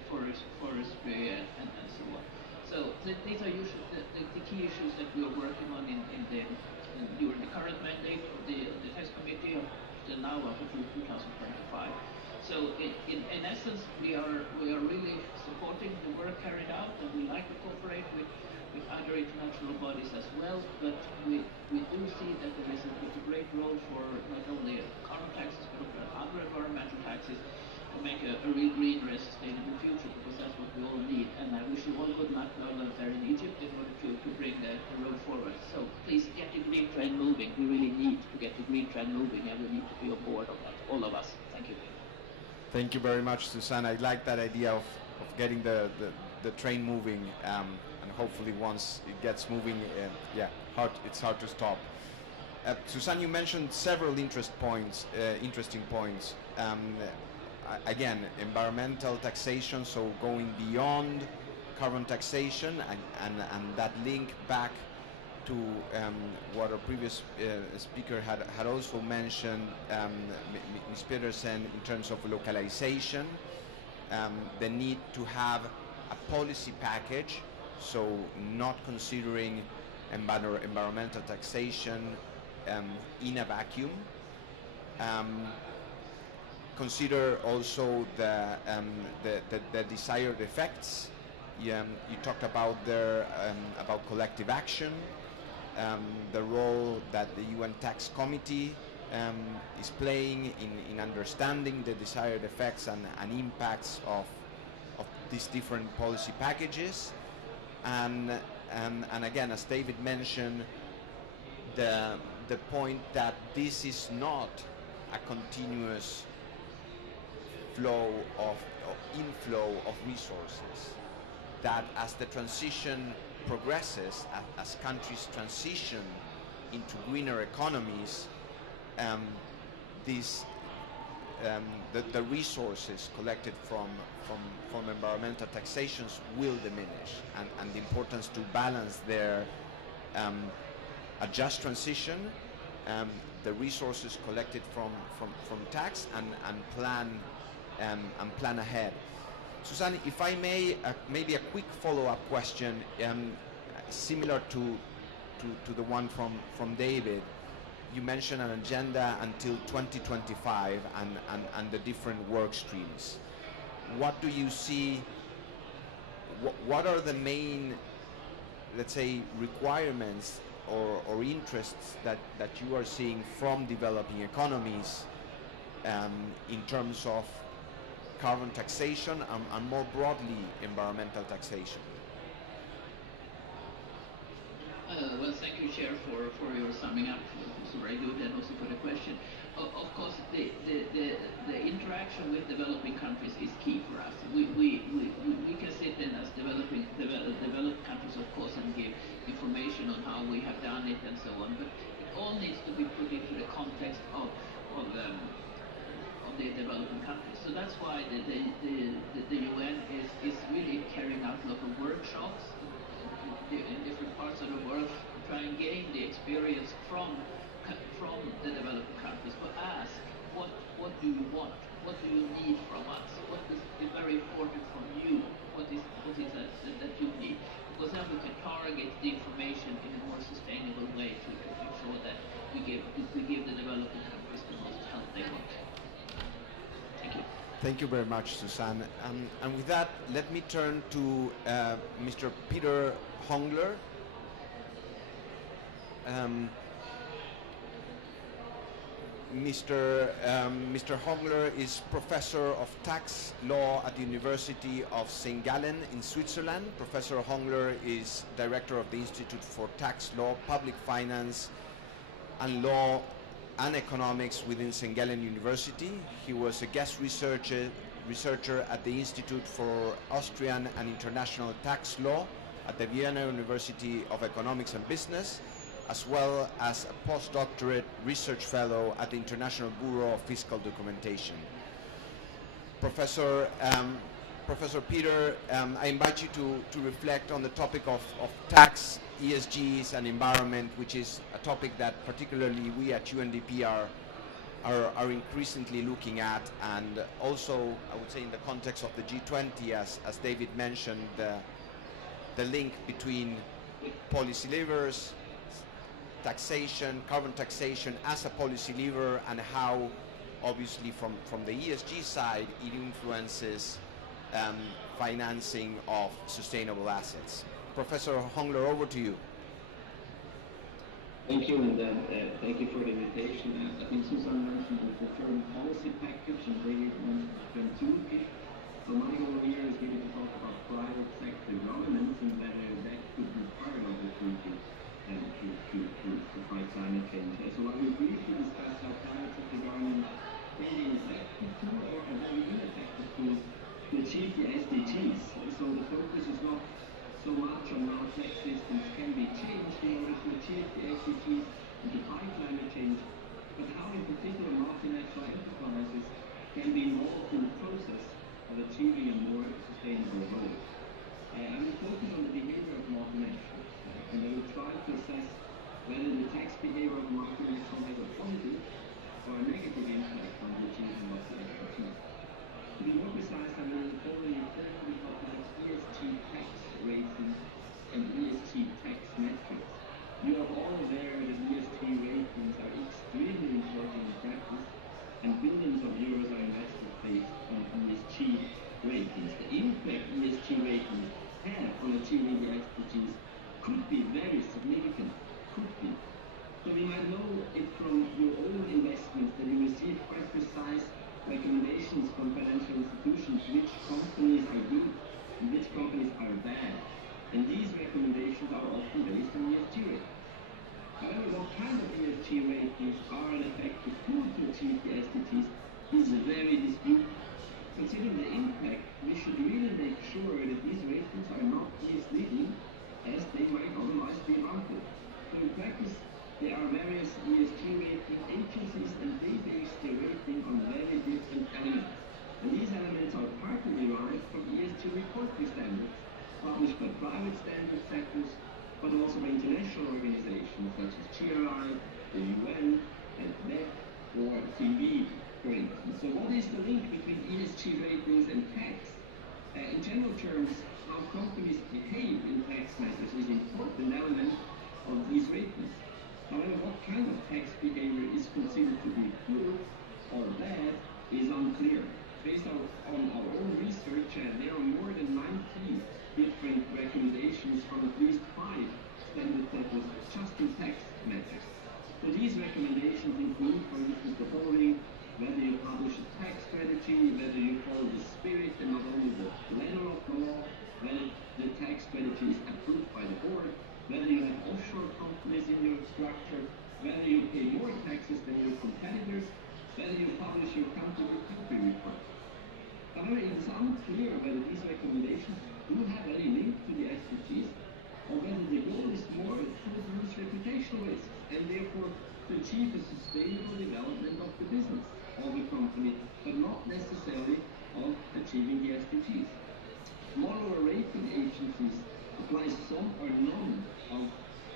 forestry, and so on. So these are usually the key issues that we are working on during the current mandate of the tax committee till now up until 2025. So in essence, we are really supporting the work carried out, and we like to cooperate with other international bodies as well, but we do see that there is a great role for not only carbon taxes but also other environmental taxes to make a real green and sustainable future, because that's what we all need. And I wish and moving, and we need to be on board of that, all of us. Thank you. Thank you very much, Susanne. I like that idea of getting the train moving, and hopefully once it gets moving, it's hard to stop. Susanne, you mentioned several interesting points. Again, environmental taxation, so going beyond carbon taxation, and that link back to what our previous speaker had also mentioned, Ms. Petersen, in terms of localization, the need to have a policy package, so not considering environmental taxation in a vacuum. Consider also the desired effects. You talked about about collective action, the role that the UN Tax Committee is playing in understanding the desired effects and impacts of these different policy packages, and again, as David mentioned, the point that this is not a continuous inflow of resources, that as the transition progresses, as countries transition into greener economies, the resources collected from environmental taxations will diminish, and the importance to balance their a just transition, the resources collected from tax, and plan ahead. Susanne, if I may, maybe a quick follow-up question, similar to the one from David. You mentioned an agenda until 2025 and the different work streams. What do you see? What are the main, let's say, requirements or interests that you are seeing from developing economies in terms of carbon taxation and more broadly environmental taxation? Well, thank you, Chair, for your summing up. It's very good, and also for the question. Of course, the interaction with developing countries is key for us. We can sit in as developed countries, of course, and give information on how we have done it and so on. But it all needs to be put into the context of the developing countries. So that's why the UN is really carrying out a lot of workshops in different parts of the world to try and gain the experience from the developing countries, but ask what do you want? What do you need from us? What is very important from you? What is that you need? Because then we can target the information in a more sustainable way to make sure that we give the developing countries the most help they want. Thank you. Thank you very much, Susanne. And with that, let me turn to Mr. Peter Hongler. Mr. Hongler is Professor of Tax Law at the University of St. Gallen in Switzerland. Professor Hongler is Director of the Institute for Tax Law, Public Finance and Law and Economics within St. Gallen University. He was a guest researcher at the Institute for Austrian and International Tax Law at the Vienna University of Economics and Business, as well as a postdoctorate research fellow at the International Bureau of Fiscal Documentation. Professor Peter, I invite you to reflect on the topic of tax, ESGs, and environment, which is a topic that particularly we at UNDP are increasingly looking at, and also, I would say, in the context of the G20, as David mentioned, the link between policy levers, taxation, carbon taxation as a policy lever, and how, obviously, from the ESG side, it influences financing of sustainable assets. Professor Hongler, over to you. Thank you, and thank you for the invitation. I think Susan mentioned the term policy package, and David mentioned the term toolkit. So my goal here is really to talk about private sector governance, and that could be part of the toolkit. to fight climate change. So I will briefly discuss how climate of the government really an effective tool or a very ineffective tool to achieve the SDGs. So the focus is not so much on how tax systems can be changed in order to achieve the SDGs and to fight climate change, but how in particular multinational enterprises can be involved in the process of achieving a more sustainable goal. I will focus on the behavior of multinationals, and I will try to assess whether the tax behavior of multinationals has a positive or a negative impact on the achievement of the SDGs. To be more precise, I will in the following refer to the topic of ESG tax ratings and ESG tax metrics. You are all aware that ESG ratings are extremely important in practice, and billions of euros are invested based on ESG ratings. The impact ESG ratings have on achieving the SDGs could be very significant, could be. So we might know it from your own investments that you receive quite precise recommendations from financial institutions which companies are good and which companies are bad. And these recommendations are often based on ESG ratings. However, what kind of ESG ratings are an effective tool to achieve the SDGs is very disputed. Considering the impact, we should really make sure that these ratings are not misleading, as they might otherwise be harmful. So in practice, there are various ESG rating agencies, and they base their rating on very different elements. And these elements are partly derived from ESG reporting standards published by private standard setters, but also by international organizations such as GRI, the UN, and MEP, or TV, for instance. So what is the link between ESG ratings and tax? In general terms, how companies behave in tax matters is an important element of these ratings. However, what kind of tax behavior is considered to be good or bad is unclear. Based on our own research, there are more than 90 different recommendations from at least 5 standard setters just in tax matters. So these recommendations include, for instance, the following: whether you publish a tax strategy, whether you follow the spirit and not only the letter of the law, whether the tax strategy is approved by the board, whether you have offshore companies in your structure, whether you pay more taxes than your competitors, whether you publish your country-by-country report. However, it is unclear whether these recommendations do have any link to the SDGs, or whether the goal is more to reduce reputational risks and therefore to achieve a sustainable development of the business of the company, but not necessarily of achieving the SDGs. Moreover, rating agencies apply some or none of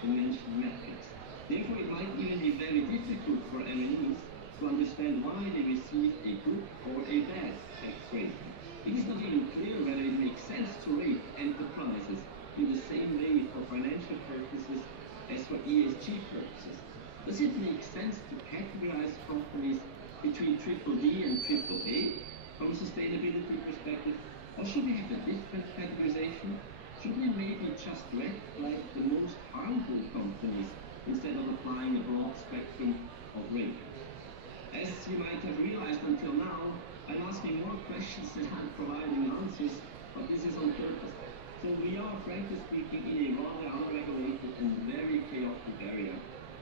the mentioned metrics. Therefore, it might even be very difficult for MNEs to understand why they receive a good or a bad tax rating. It is not even clear whether it makes sense to rate enterprises in the same way for financial purposes as for ESG purposes. Does it make sense to categorize companies between DDD and AAA from a sustainability perspective, or should we have a different categorization? Should we maybe just red flag the most harmful companies instead of applying a broad spectrum of ratings? As you might have realized until now, I'm asking more questions than I'm providing answers, but this is on purpose. So we are, frankly speaking, in a rather unregulated and very chaotic area.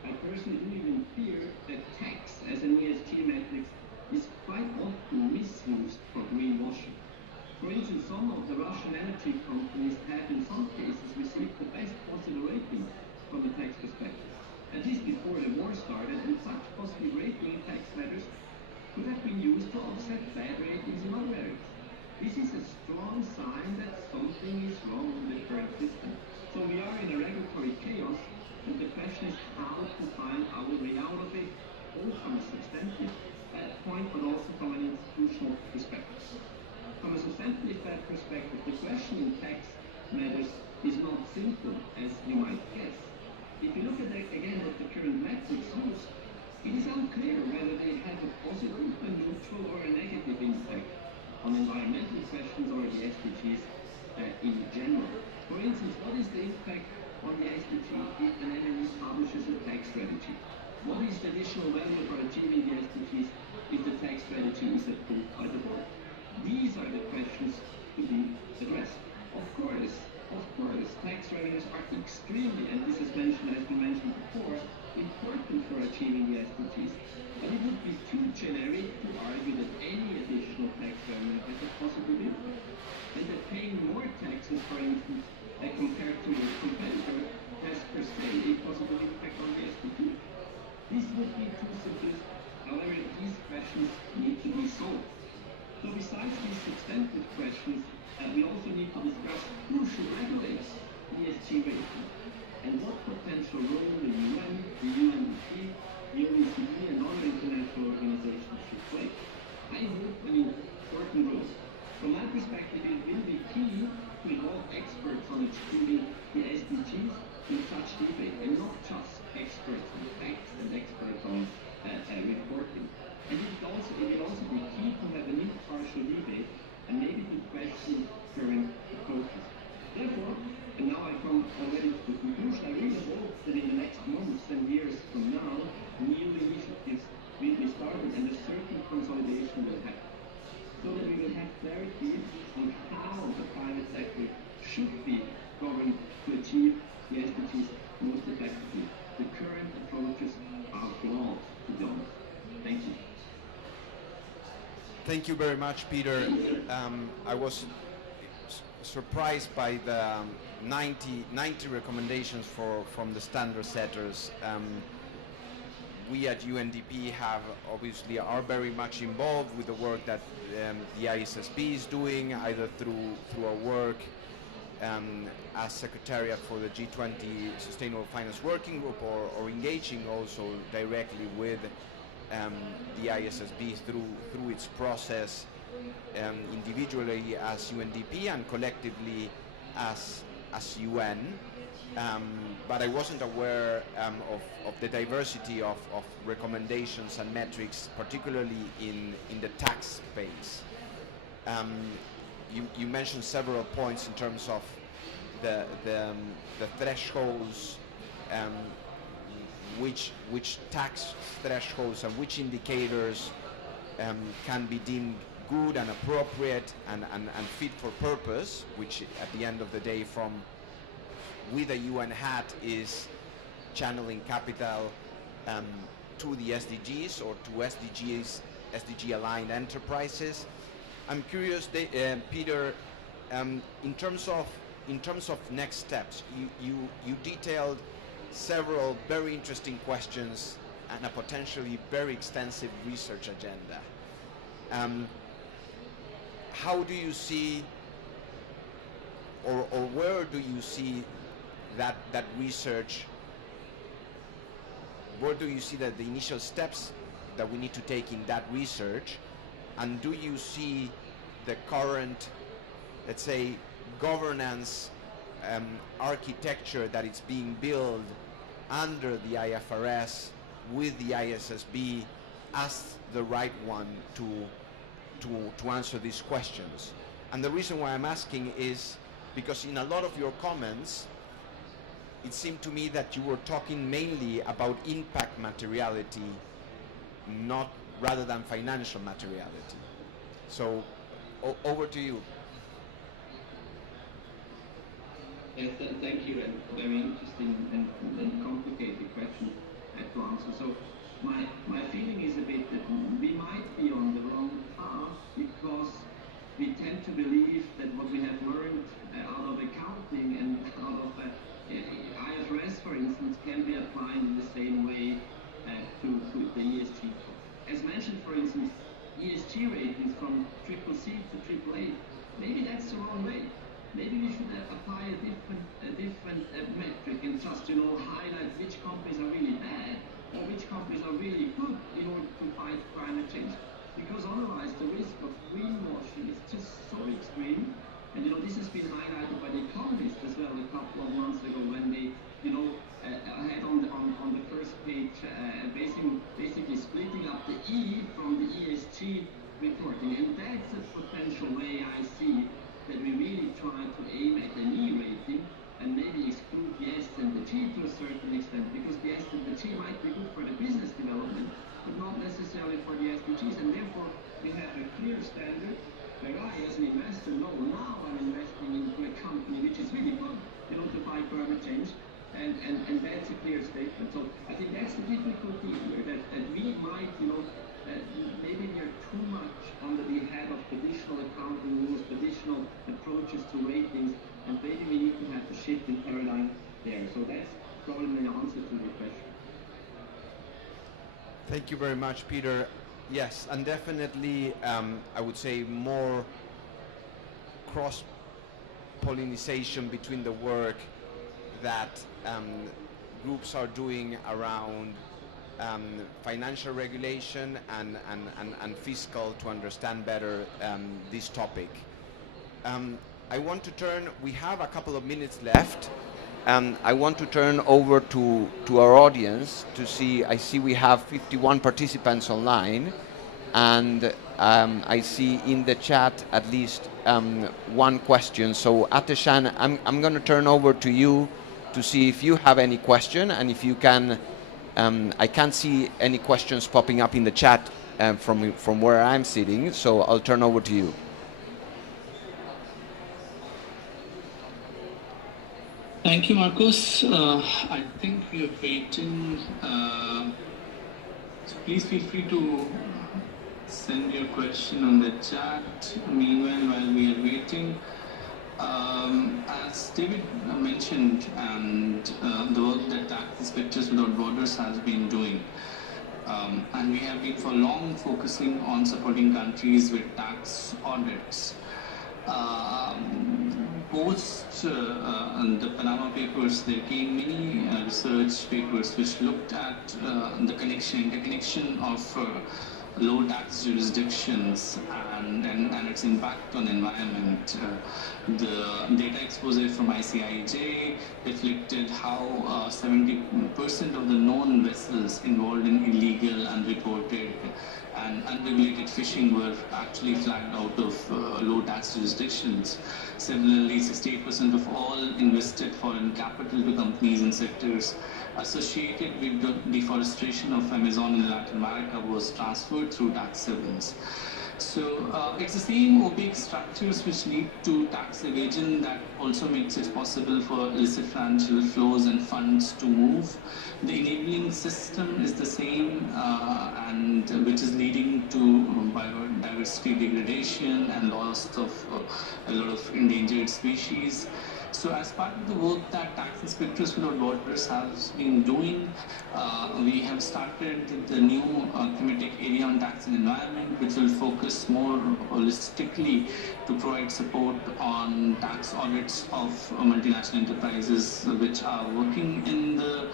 I personally do even fear that tax as an ESG metric is quite often misused for greenwashing. For instance, some of the Russian energy companies have in some cases received the best possible rating from a tax perspective, at least before the war started, and such positive rating in tax matters could have been used to offset bad ratings in other areas. This is a strong sign that something is wrong with the current system. So we are in a regulatory chaos, and the question is how to find our way out of it, both from a substantive point, but also from an institutional perspective. From a substantive perspective, the question in tax matters is not simple, as you might guess. If you look at again at the current metrics used, it is unclear whether they have a positive, a neutral, or a negative impact on environmental questions or the SDGs in general. For instance, what is the impact on the SDG if an MNE publishes a tax strategy? What is the additional value for achieving the SDGs if the tax strategy is approved by the board? These are the questions to be addressed. Of course, Of course, tax revenues are extremely, and this has been mentioned before, important for achieving the SDGs. But it would be too generic to argue that any additional tax revenue has a possible impact. And that paying more taxes, for instance, compared to your competitor, has per se a possible impact on the SDG. This would be too simplist. However, these questions need to be solved. So besides these substantive questions, we also need to discuss who should regulate ESG ratings and what potential role the UN, the UNDP, the OECD and other international organizations should play. I hope an important role. From my perspective, it will be key to involve experts on achieving the SDGs in such debate, and not just experts on facts and experts on reporting. And it will also be key to have an impartial debate and maybe to question current approaches. Therefore, and now I come already to the conclusion, I really hope that in the next months and years from now, new initiatives will be started and a certain consolidation will happen, so that we will have clarity on how the private sector should be governed to achieve the SDGs most effectively. The current approaches are flawed, to be honest. Thank you. Thank you very much, Peter. I was surprised by the 90 recommendations from the standard setters. We at UNDP are very much involved with the work that the ISSB is doing, either through our work as Secretariat for the G20 Sustainable Finance Working Group, or engaging also directly with the ISSB through its process, individually as UNDP and collectively as UN. But I wasn't aware of the diversity of recommendations and metrics, particularly in the tax space. You mentioned several points in terms of the thresholds, which tax thresholds and which indicators can be deemed good and appropriate and fit for purpose, which at the end of the day, with a UN hat, is channeling capital to the SDGs or to SDG-aligned enterprises. I'm curious, Peter, in terms of next steps, you detailed several very interesting questions and a potentially very extensive research agenda. How do you see, or where do you see that research? Where do you see that the initial steps that we need to take in that research? And do you see the current, let's say, governance architecture that is being built under the IFRS with the ISSB as the right one to answer these questions? And the reason why I'm asking is because in a lot of your comments, it seemed to me that you were talking mainly about impact materiality, rather than financial materiality. So over to you. Yes, thank you, and very interesting and complicated question to answer. So my feeling is a bit that we might be on the wrong path, because we tend to believe that what we have learned out of accounting and out of IFRS, for instance, can be applied in the same way to the ESG. As mentioned, for instance, ESG ratings from CCC to AAA, maybe that's the wrong way. Maybe we should apply a different metric and just, highlight which companies are really bad or which companies are really good in order to fight climate change. Because otherwise the risk of greenwashing is just so extreme. And this has been highlighted by The Economist as well a couple of months ago, when they had on the first page basically splitting up the E from the ESG reporting. And that's a potential way I see that we really try to aim at an E rating and maybe exclude the S and the G to a certain extent, because the S and the G might be good for the business development, but not necessarily for the SDGs. And therefore we have a clear standard where I, as an investor, know now I'm investing into a company which is really good, to fight climate change, and that's a clear statement. So I think that's the difficulty here, that we might, maybe we are too much under the head of traditional accounting rules, traditional approaches to ratings, and maybe we need to have a shift in paradigm there. So that's probably my answer to the question. Thank you very much, Peter. Yes, and definitely I would say more cross-pollination between the work that groups are doing around financial regulation and fiscal to understand better this topic. I want to turn, we have a couple of minutes left. I want to turn over to our audience to see, I see we have 51 participants online, and I see in the chat at least one question. So Ateshan, I'm going to turn over to you to see if you have any question, and if you can, I can't see any questions popping up in the chat from where I'm sitting, so I'll turn over to you. Thank you, Marcus. I think we are waiting. So please feel free to send your question on the chat. Meanwhile, while we are waiting, as David mentioned, and the work that Tax Inspectors Without Borders has been doing, and we have been for long focusing on supporting countries with tax audits. Post the Panama Papers, there came many research papers which looked at the interconnection of low tax jurisdictions and its impact on environment. The data expose from ICIJ reflected how 70% of the known vessels involved in illegal, unreported and unregulated fishing were actually flagged out of low tax jurisdictions. Similarly, 68% of all invested foreign capital to companies and sectors associated with the deforestation of Amazon in Latin America was transferred through tax havens. So it's the same opaque structures which lead to tax evasion that also makes it possible for illicit financial flows and funds to move. The enabling system is the same, and which is leading to biodiversity degradation and loss of a lot of endangered species. So as part of the work that Tax Inspectors Without Borders has been doing, we have started the new thematic area on tax and environment, which will focus more holistically to provide support on tax audits of multinational enterprises which are working in the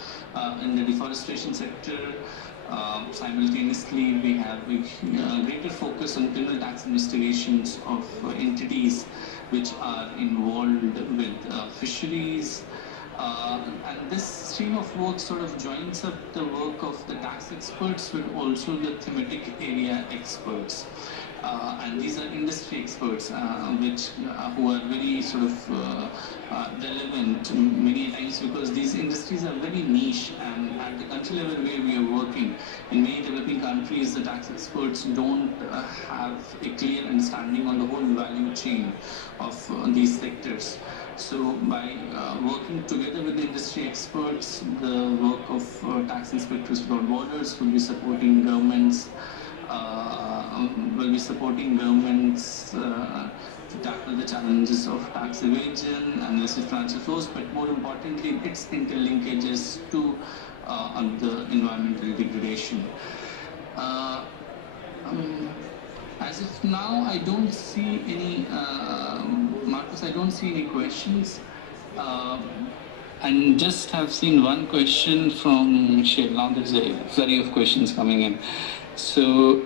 deforestation sector. Simultaneously, we have a greater focus on criminal tax investigations of entities which are involved with fisheries. And this stream of work sort of joins up the work of the tax experts with also the thematic area experts. And these are industry experts who are very sort of relevant many times, because these industries are very niche, and at the country level where we are working, in many developing countries, the tax experts don't have a clear understanding on the whole value chain of these sectors. So by working together with the industry experts, the work of Tax Inspectors Without Borders will be supporting governments to tackle the challenges of tax evasion and illicit financial flows, but more importantly, its interlinkages to the environmental degradation. As of now, I don't see any, Marcus, I don't see any questions. And just have seen one question from Shell. Now there's a flurry of questions coming in. So,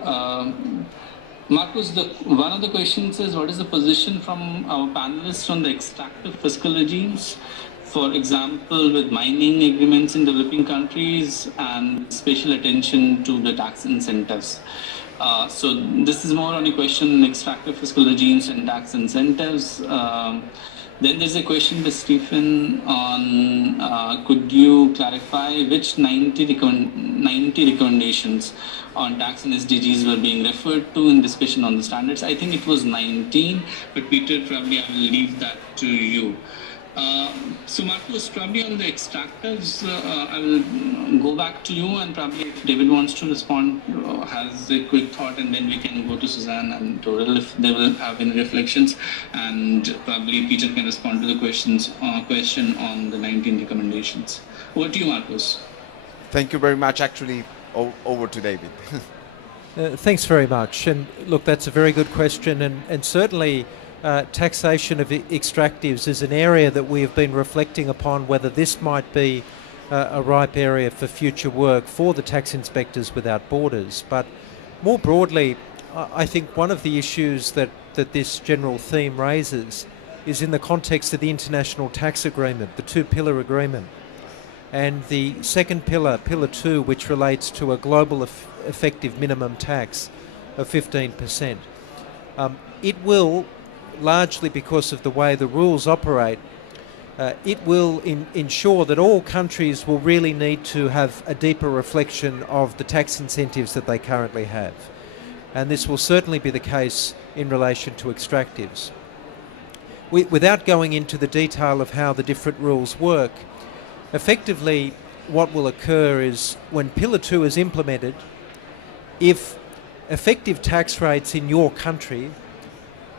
Marcus, one of the questions is, what is the position from our panelists on the extractive fiscal regimes? For example, with mining agreements in developing countries and special attention to the tax incentives. So this is more on a question extractive fiscal regimes and tax incentives. Then there's a question to Stephen on could you clarify which 90 recommendations on tax and SDGs were being referred to in discussion on the standards? I think it was 19, but Peter, probably I will leave that to you. So Marcos, probably on the extractives, I will go back to you, and probably if David wants to respond, has a quick thought, and then we can go to Suzanne and Toril if they will have any reflections, and probably Peter can respond to the question on the 19 recommendations. Over to you, Marcos. Thank you very much. Actually, over to David. Thanks very much. And look, that's a very good question, and certainly taxation of extractives is an area that we have been reflecting upon whether this might be a ripe area for future work for the tax inspectors without borders. But more broadly, I think one of the issues that this general theme raises is in the context of the International Tax Agreement, the two-pillar agreement, and the second pillar, Pillar 2, which relates to a global effective minimum tax of 15%. It will, largely because of the way the rules operate, it will ensure that all countries will really need to have a deeper reflection of the tax incentives that they currently have. And this will certainly be the case in relation to extractives. Without going into the detail of how the different rules work, effectively what will occur is when Pillar 2 is implemented, if effective tax rates in your country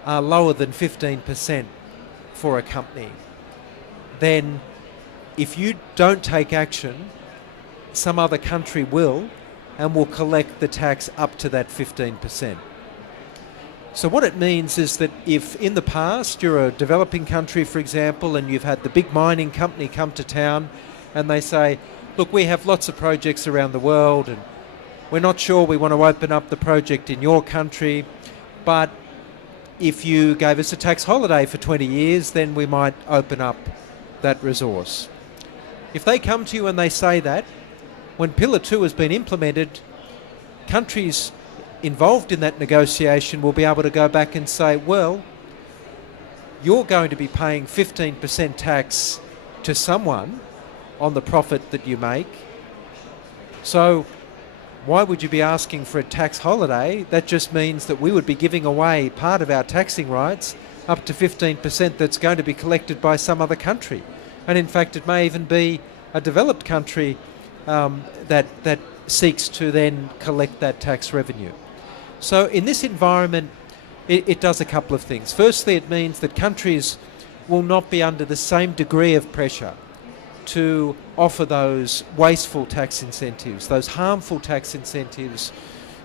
are lower than 15% for a company, then if you don't take action, some other country will, and will collect the tax up to that 15%. So what it means is that if in the past you're a developing country, for example, and you've had the big mining company come to town and they say, look, we have lots of projects around the world and we're not sure we want to open up the project in your country, but if you gave us a tax holiday for 20 years, then we might open up that resource. If they come to you and they say that, when Pillar 2 has been implemented, countries involved in that negotiation will be able to go back and say, well, you're going to be paying 15% tax to someone on the profit that you make. So why would you be asking for a tax holiday? That just means that we would be giving away part of our taxing rights up to 15% that's going to be collected by some other country. And in fact, it may even be a developed country that seeks to then collect that tax revenue. So in this environment, it does a couple of things. Firstly, it means that countries will not be under the same degree of pressure to offer those wasteful tax incentives, those harmful tax incentives,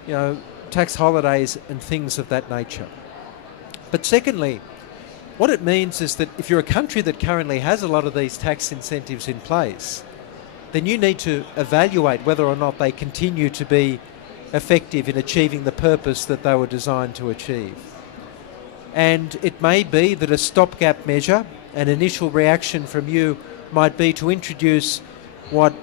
you know, tax holidays and things of that nature. But secondly, what it means is that if you're a country that currently has a lot of these tax incentives in place, then you need to evaluate whether or not they continue to be effective in achieving the purpose that they were designed to achieve. And it may be that a stopgap measure, an initial reaction from you, might be to introduce what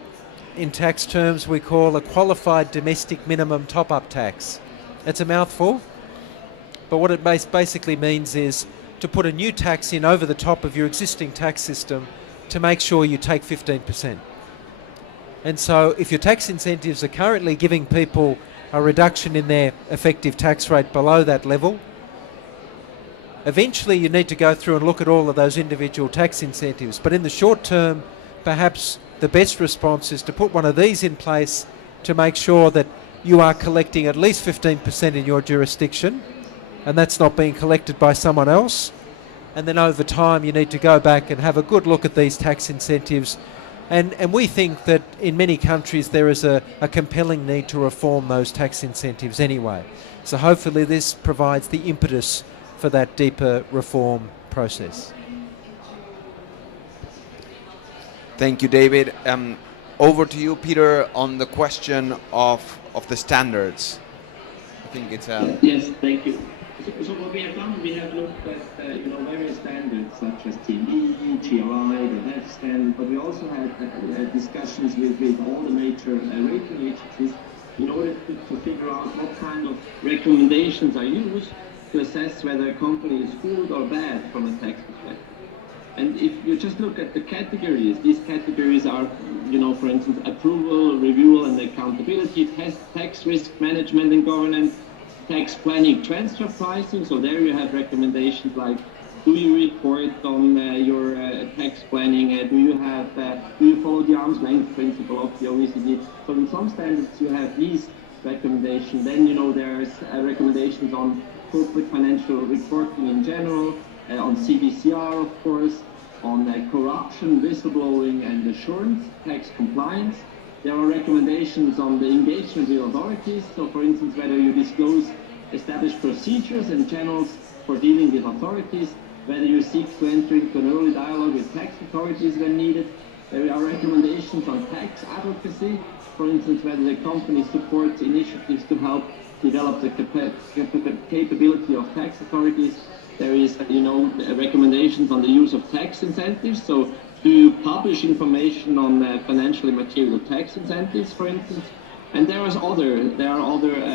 in tax terms we call a qualified domestic minimum top-up tax. It's a mouthful, but what it basically means is to put a new tax in over the top of your existing tax system to make sure you take 15%. And so if your tax incentives are currently giving people a reduction in their effective tax rate below that level, eventually you need to go through and look at all of those individual tax incentives. But in the short term, perhaps the best response is to put one of these in place to make sure that you are collecting at least 15% in your jurisdiction, and that's not being collected by someone else. And then over time you need to go back and have a good look at these tax incentives. And we think that in many countries there is a compelling need to reform those tax incentives anyway. So hopefully this provides the impetus for that deeper reform process. Thank you, David. Over to you, Peter, on the question of the standards. I think it's Yes, thank you. So what we have done, we have looked at various standards such as TME, GRI, the NEF standard, but we also had discussions with all the major rating agencies in order to figure out what kind of recommendations are used to assess whether a company is good or bad from a tax perspective. And if you just look at the categories, these categories are, for instance, approval, review, and accountability, tax risk management and governance, tax planning, transfer pricing. So there you have recommendations like, do you report on your tax planning? Do you follow the arm's length principle of the OECD? So in some standards you have these recommendations. Then there's recommendations on corporate financial reporting in general, on CBCR of course, on corruption, whistleblowing, and assurance, tax compliance. There are recommendations on the engagement with authorities. So for instance, whether you disclose established procedures and channels for dealing with authorities, whether you seek to enter into an early dialogue with tax authorities when needed. There are recommendations on tax advocacy, for instance, whether the company supports initiatives to help develop the capability of tax authorities. There is, recommendations on the use of tax incentives. So do you publish information on financially material tax incentives, for instance? And there are other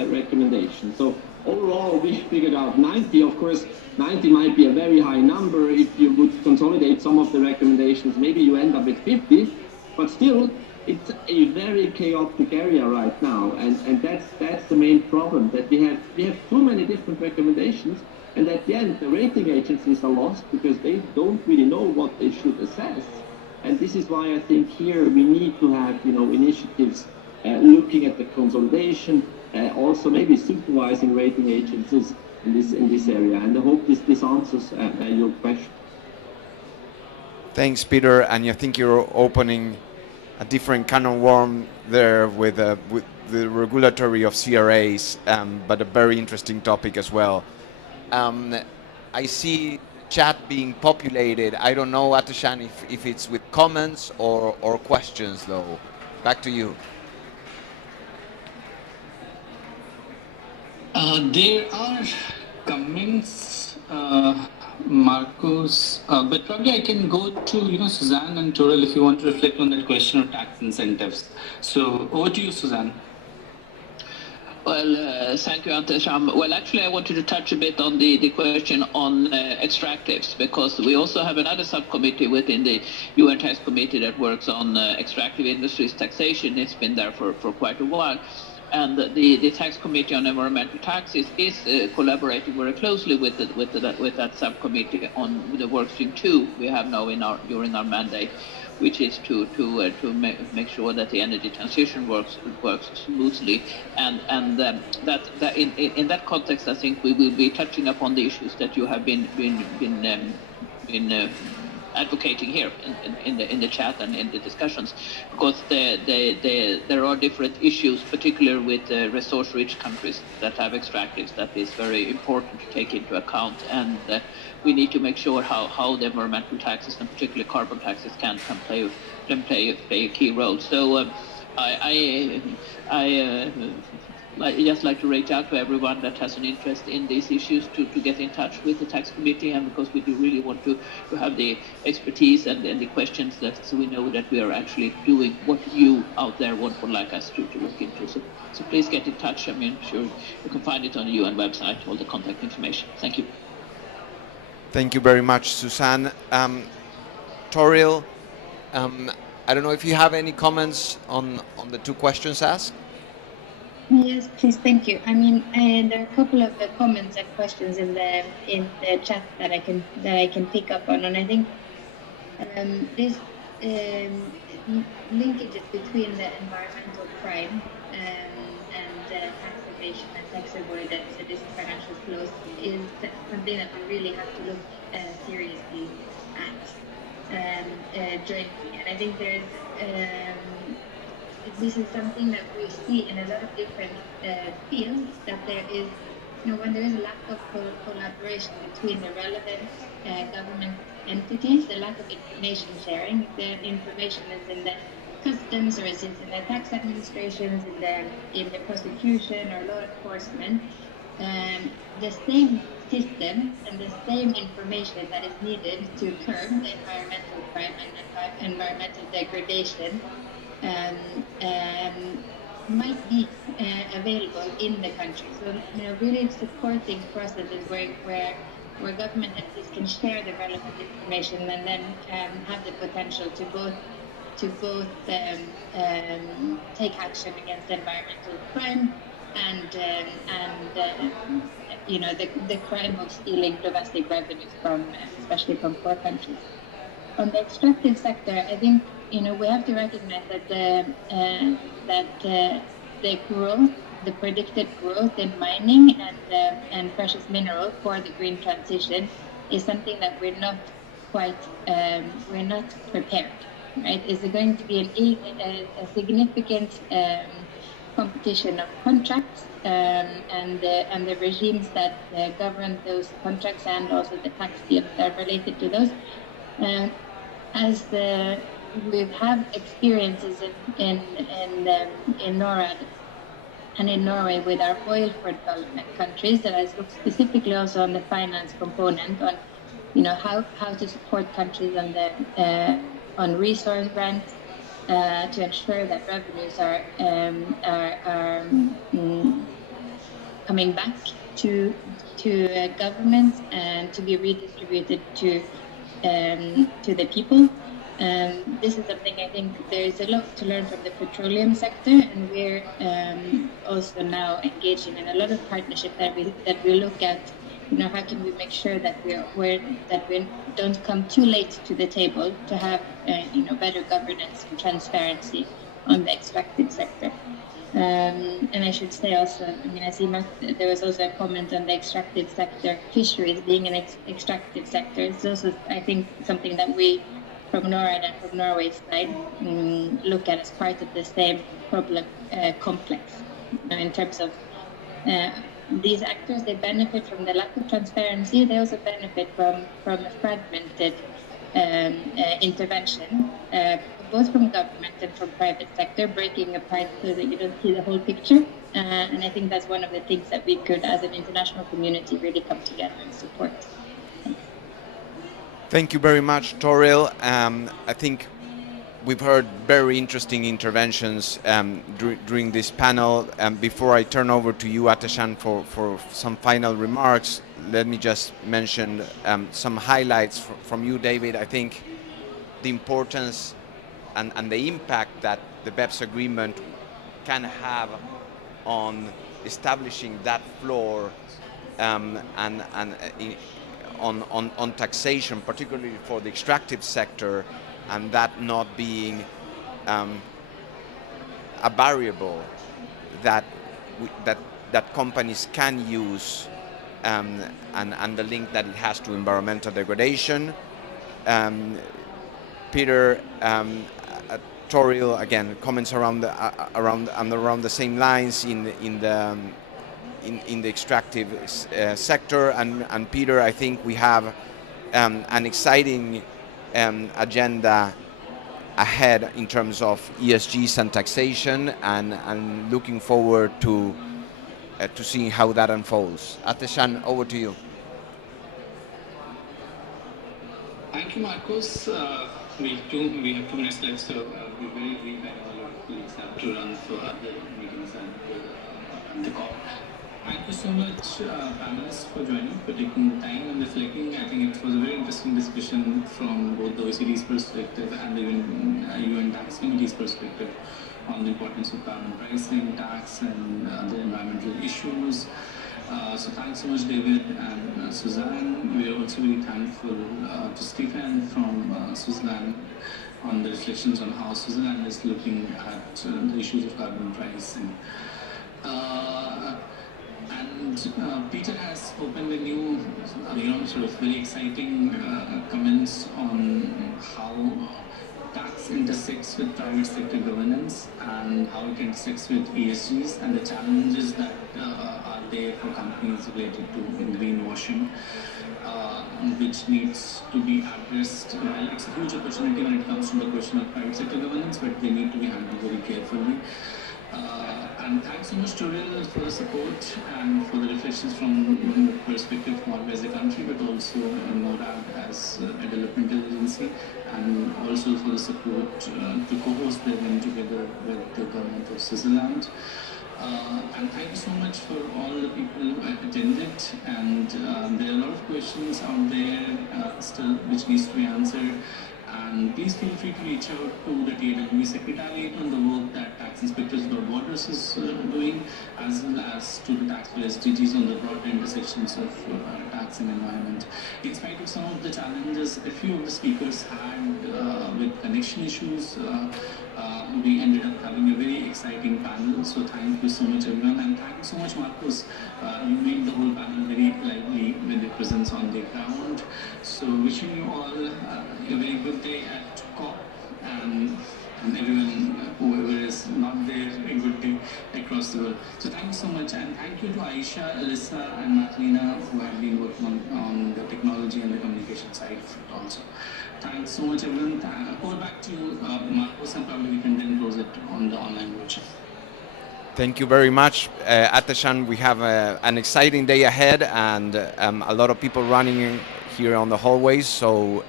recommendations. So overall, we figured out 90. Of course, 90 might be a very high number. If you would consolidate some of the recommendations, maybe you end up with 50. But still, it's a very chaotic area right now, and that's the main problem, that we have too many different recommendations, and at the end, the rating agencies are lost because they don't really know what they should assess. And this is why I think here we need to have initiatives looking at the consolidation, also maybe supervising rating agencies in this area. And I hope this answers your question. Thanks, Peter. And I think you're opening a different can of worm there with the regulatory of CRAs, but a very interesting topic as well. I see chat being populated. I don't know, Atashan, if it's with comments or questions, though. Back to you. There are comments, Marcos, but probably I can go to Suzanne and Toril if you want to reflect on that question of tax incentives. So over to you, Suzanne. Well, thank you, Antesham. Well, actually, I wanted to touch a bit on the question on extractives, because we also have another subcommittee within the UN Tax Committee that works on extractive industries taxation. It's been there for quite a while. And the Tax Committee on Environmental Taxes is collaborating very closely with that subcommittee on the workstream 2 we have now during our mandate, which is to make sure that the energy transition works smoothly, and that in that context, I think we will be touching upon the issues that you have been advocating here in the chat and in the discussions, because there are different issues, particularly with resource-rich countries that have extractives, that is very important to take into account, and we need to make sure how the environmental taxes, and particularly carbon taxes, can play a key role. So I just like to reach out to everyone that has an interest in these issues to get in touch with the tax committee, and because we do really want to have the expertise and the questions, that so we know that we are actually doing what you out there would like us to look into. So please get in touch. I mean, sure, you can find it on the UN website, all the contact information. Thank you. Thank you very much, Suzanne. Toril, I don't know if you have any comments on the two questions asked. Yes, please, thank you. I mean, there are a couple of comments and questions in the chat that I can pick up on, and I think this linkages between the environmental crime and tax evasion and tax avoidance and this financial flows is something that we really have to look seriously at jointly. And I think there's this is something that we see in a lot of different fields, that there is, when there is a lack of collaboration between the relevant government entities, the lack of information sharing, the information is in the customs, or is it in the tax administrations, in the prosecution or law enforcement, the same system and the same information that is needed to curb the environmental crime and environmental degradation might be available in the country. So really supporting processes where government entities can share the relevant information and then have the potential to both take action against environmental crime and the crime of stealing domestic revenues from especially from poor countries. On the extractive sector, I think we have to recognize that the growth, the predicted growth in mining and precious mineral for the green transition is something that we're not quite we're not prepared. Right? Is there going to be a significant competition of contracts and the regimes that govern those contracts and also the tax deals that are related to those? As we have experiences in NORAD and in Norway with our oil for development countries, that I look specifically also on the finance component on, how to support countries on the on resource grants to ensure that revenues are coming back to governments and to be redistributed to the people. This is something I think there is a lot to learn from the petroleum sector, and we're also now engaging in a lot of partnership that we look at. How can we make sure that we don't come too late to the table to have better governance and transparency on the extractive sector. And I should say also, I see there was also a comment on the extractive sector, fisheries being an extractive sector. It's also, I think, something that we, from NORAD and from Norway's side, look at as part of the same problem complex. In terms of these actors, they benefit from the lack of transparency. They also benefit from a fragmented intervention, both from government and from private sector, breaking apart so that you don't see the whole picture. And I think that's one of the things that we could, as an international community, really come together and support. Thank you very much, Toril. I think we've heard very interesting interventions during this panel. Before I turn over to you, Atashan, for some final remarks, let me just mention some highlights from you, David. I think the importance and the impact that the BEPS agreement can have on establishing that floor on taxation, particularly for the extractive sector, and that not being a variable that companies can use, and the link that it has to environmental degradation. Peter, Toril, again, comments around the same lines in the extractive sector, and Peter, I think we have an exciting agenda ahead in terms of ESGs and taxation, and looking forward to seeing how that unfolds. Atashan, over to you. Thank you, Marcos. We have 2 minutes left, so we're very brief. I know a lot of colleagues have to run for other meetings and the call. Thank you so much, panelists, for joining, for taking the time and reflecting. I think it was a very interesting discussion from both the OECD's perspective and even UN Tax Committee's perspective on the importance of carbon pricing, tax, and other environmental issues. So thanks so much, David and Suzanne. We are also very thankful to Stefan from Switzerland on the reflections on how Switzerland is looking at the issues of carbon pricing. And Peter has opened a new, sort of very exciting comments on how tax intersects with private sector governance and how it intersects with ESGs and the challenges that are there for companies related to greenwashing, which needs to be addressed. Well, it's a huge opportunity when it comes to the question of private sector governance, but they need to be handled very carefully. And thanks so much, Toriel, for the support and for the reflections from the perspective of Norway as a country, but also NORAD as a developmental agency, and also for the support to co-host the event together with the government of Switzerland. And thank you so much for all the people who attended, and there are a lot of questions out there still which needs to be answered. And please feel free to reach out to the TAWB Secretariat on the work that Tax Inspectors Without Borders is doing, as well as to the taxpayer SDGs on the broader intersections of tax and environment. In spite of some of the challenges a few of the speakers had with connection issues, we ended up having a very exciting panel. So thank you so much, everyone, and thank you so much, Marcos. You made the whole panel very lively with your presence on the ground. So wishing you all a very good day at COP, and everyone, whoever is not there, a good day across the world. So thank you so much, and thank you to Aisha, Alyssa, and Marlena, who have been working on the technology and the communication side also. Thanks so much, everyone. Over back to Marcos, and probably we can then close it on the online workshop. Thank you very much, Atashan. We have an exciting day ahead, and a lot of people running here on the hallways. So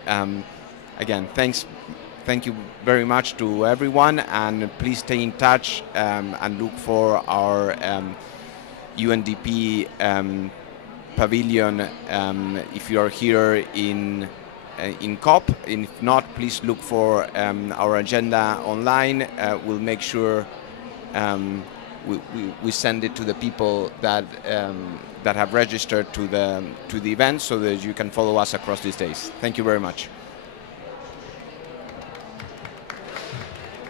again, thank you very much to everyone, and please stay in touch and look for our UNDP pavilion if you are here in COP. And if not, please look for our agenda online. We'll make sure we send it to the people that that have registered to the event, so that you can follow us across these days. Thank you very much.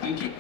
Thank you.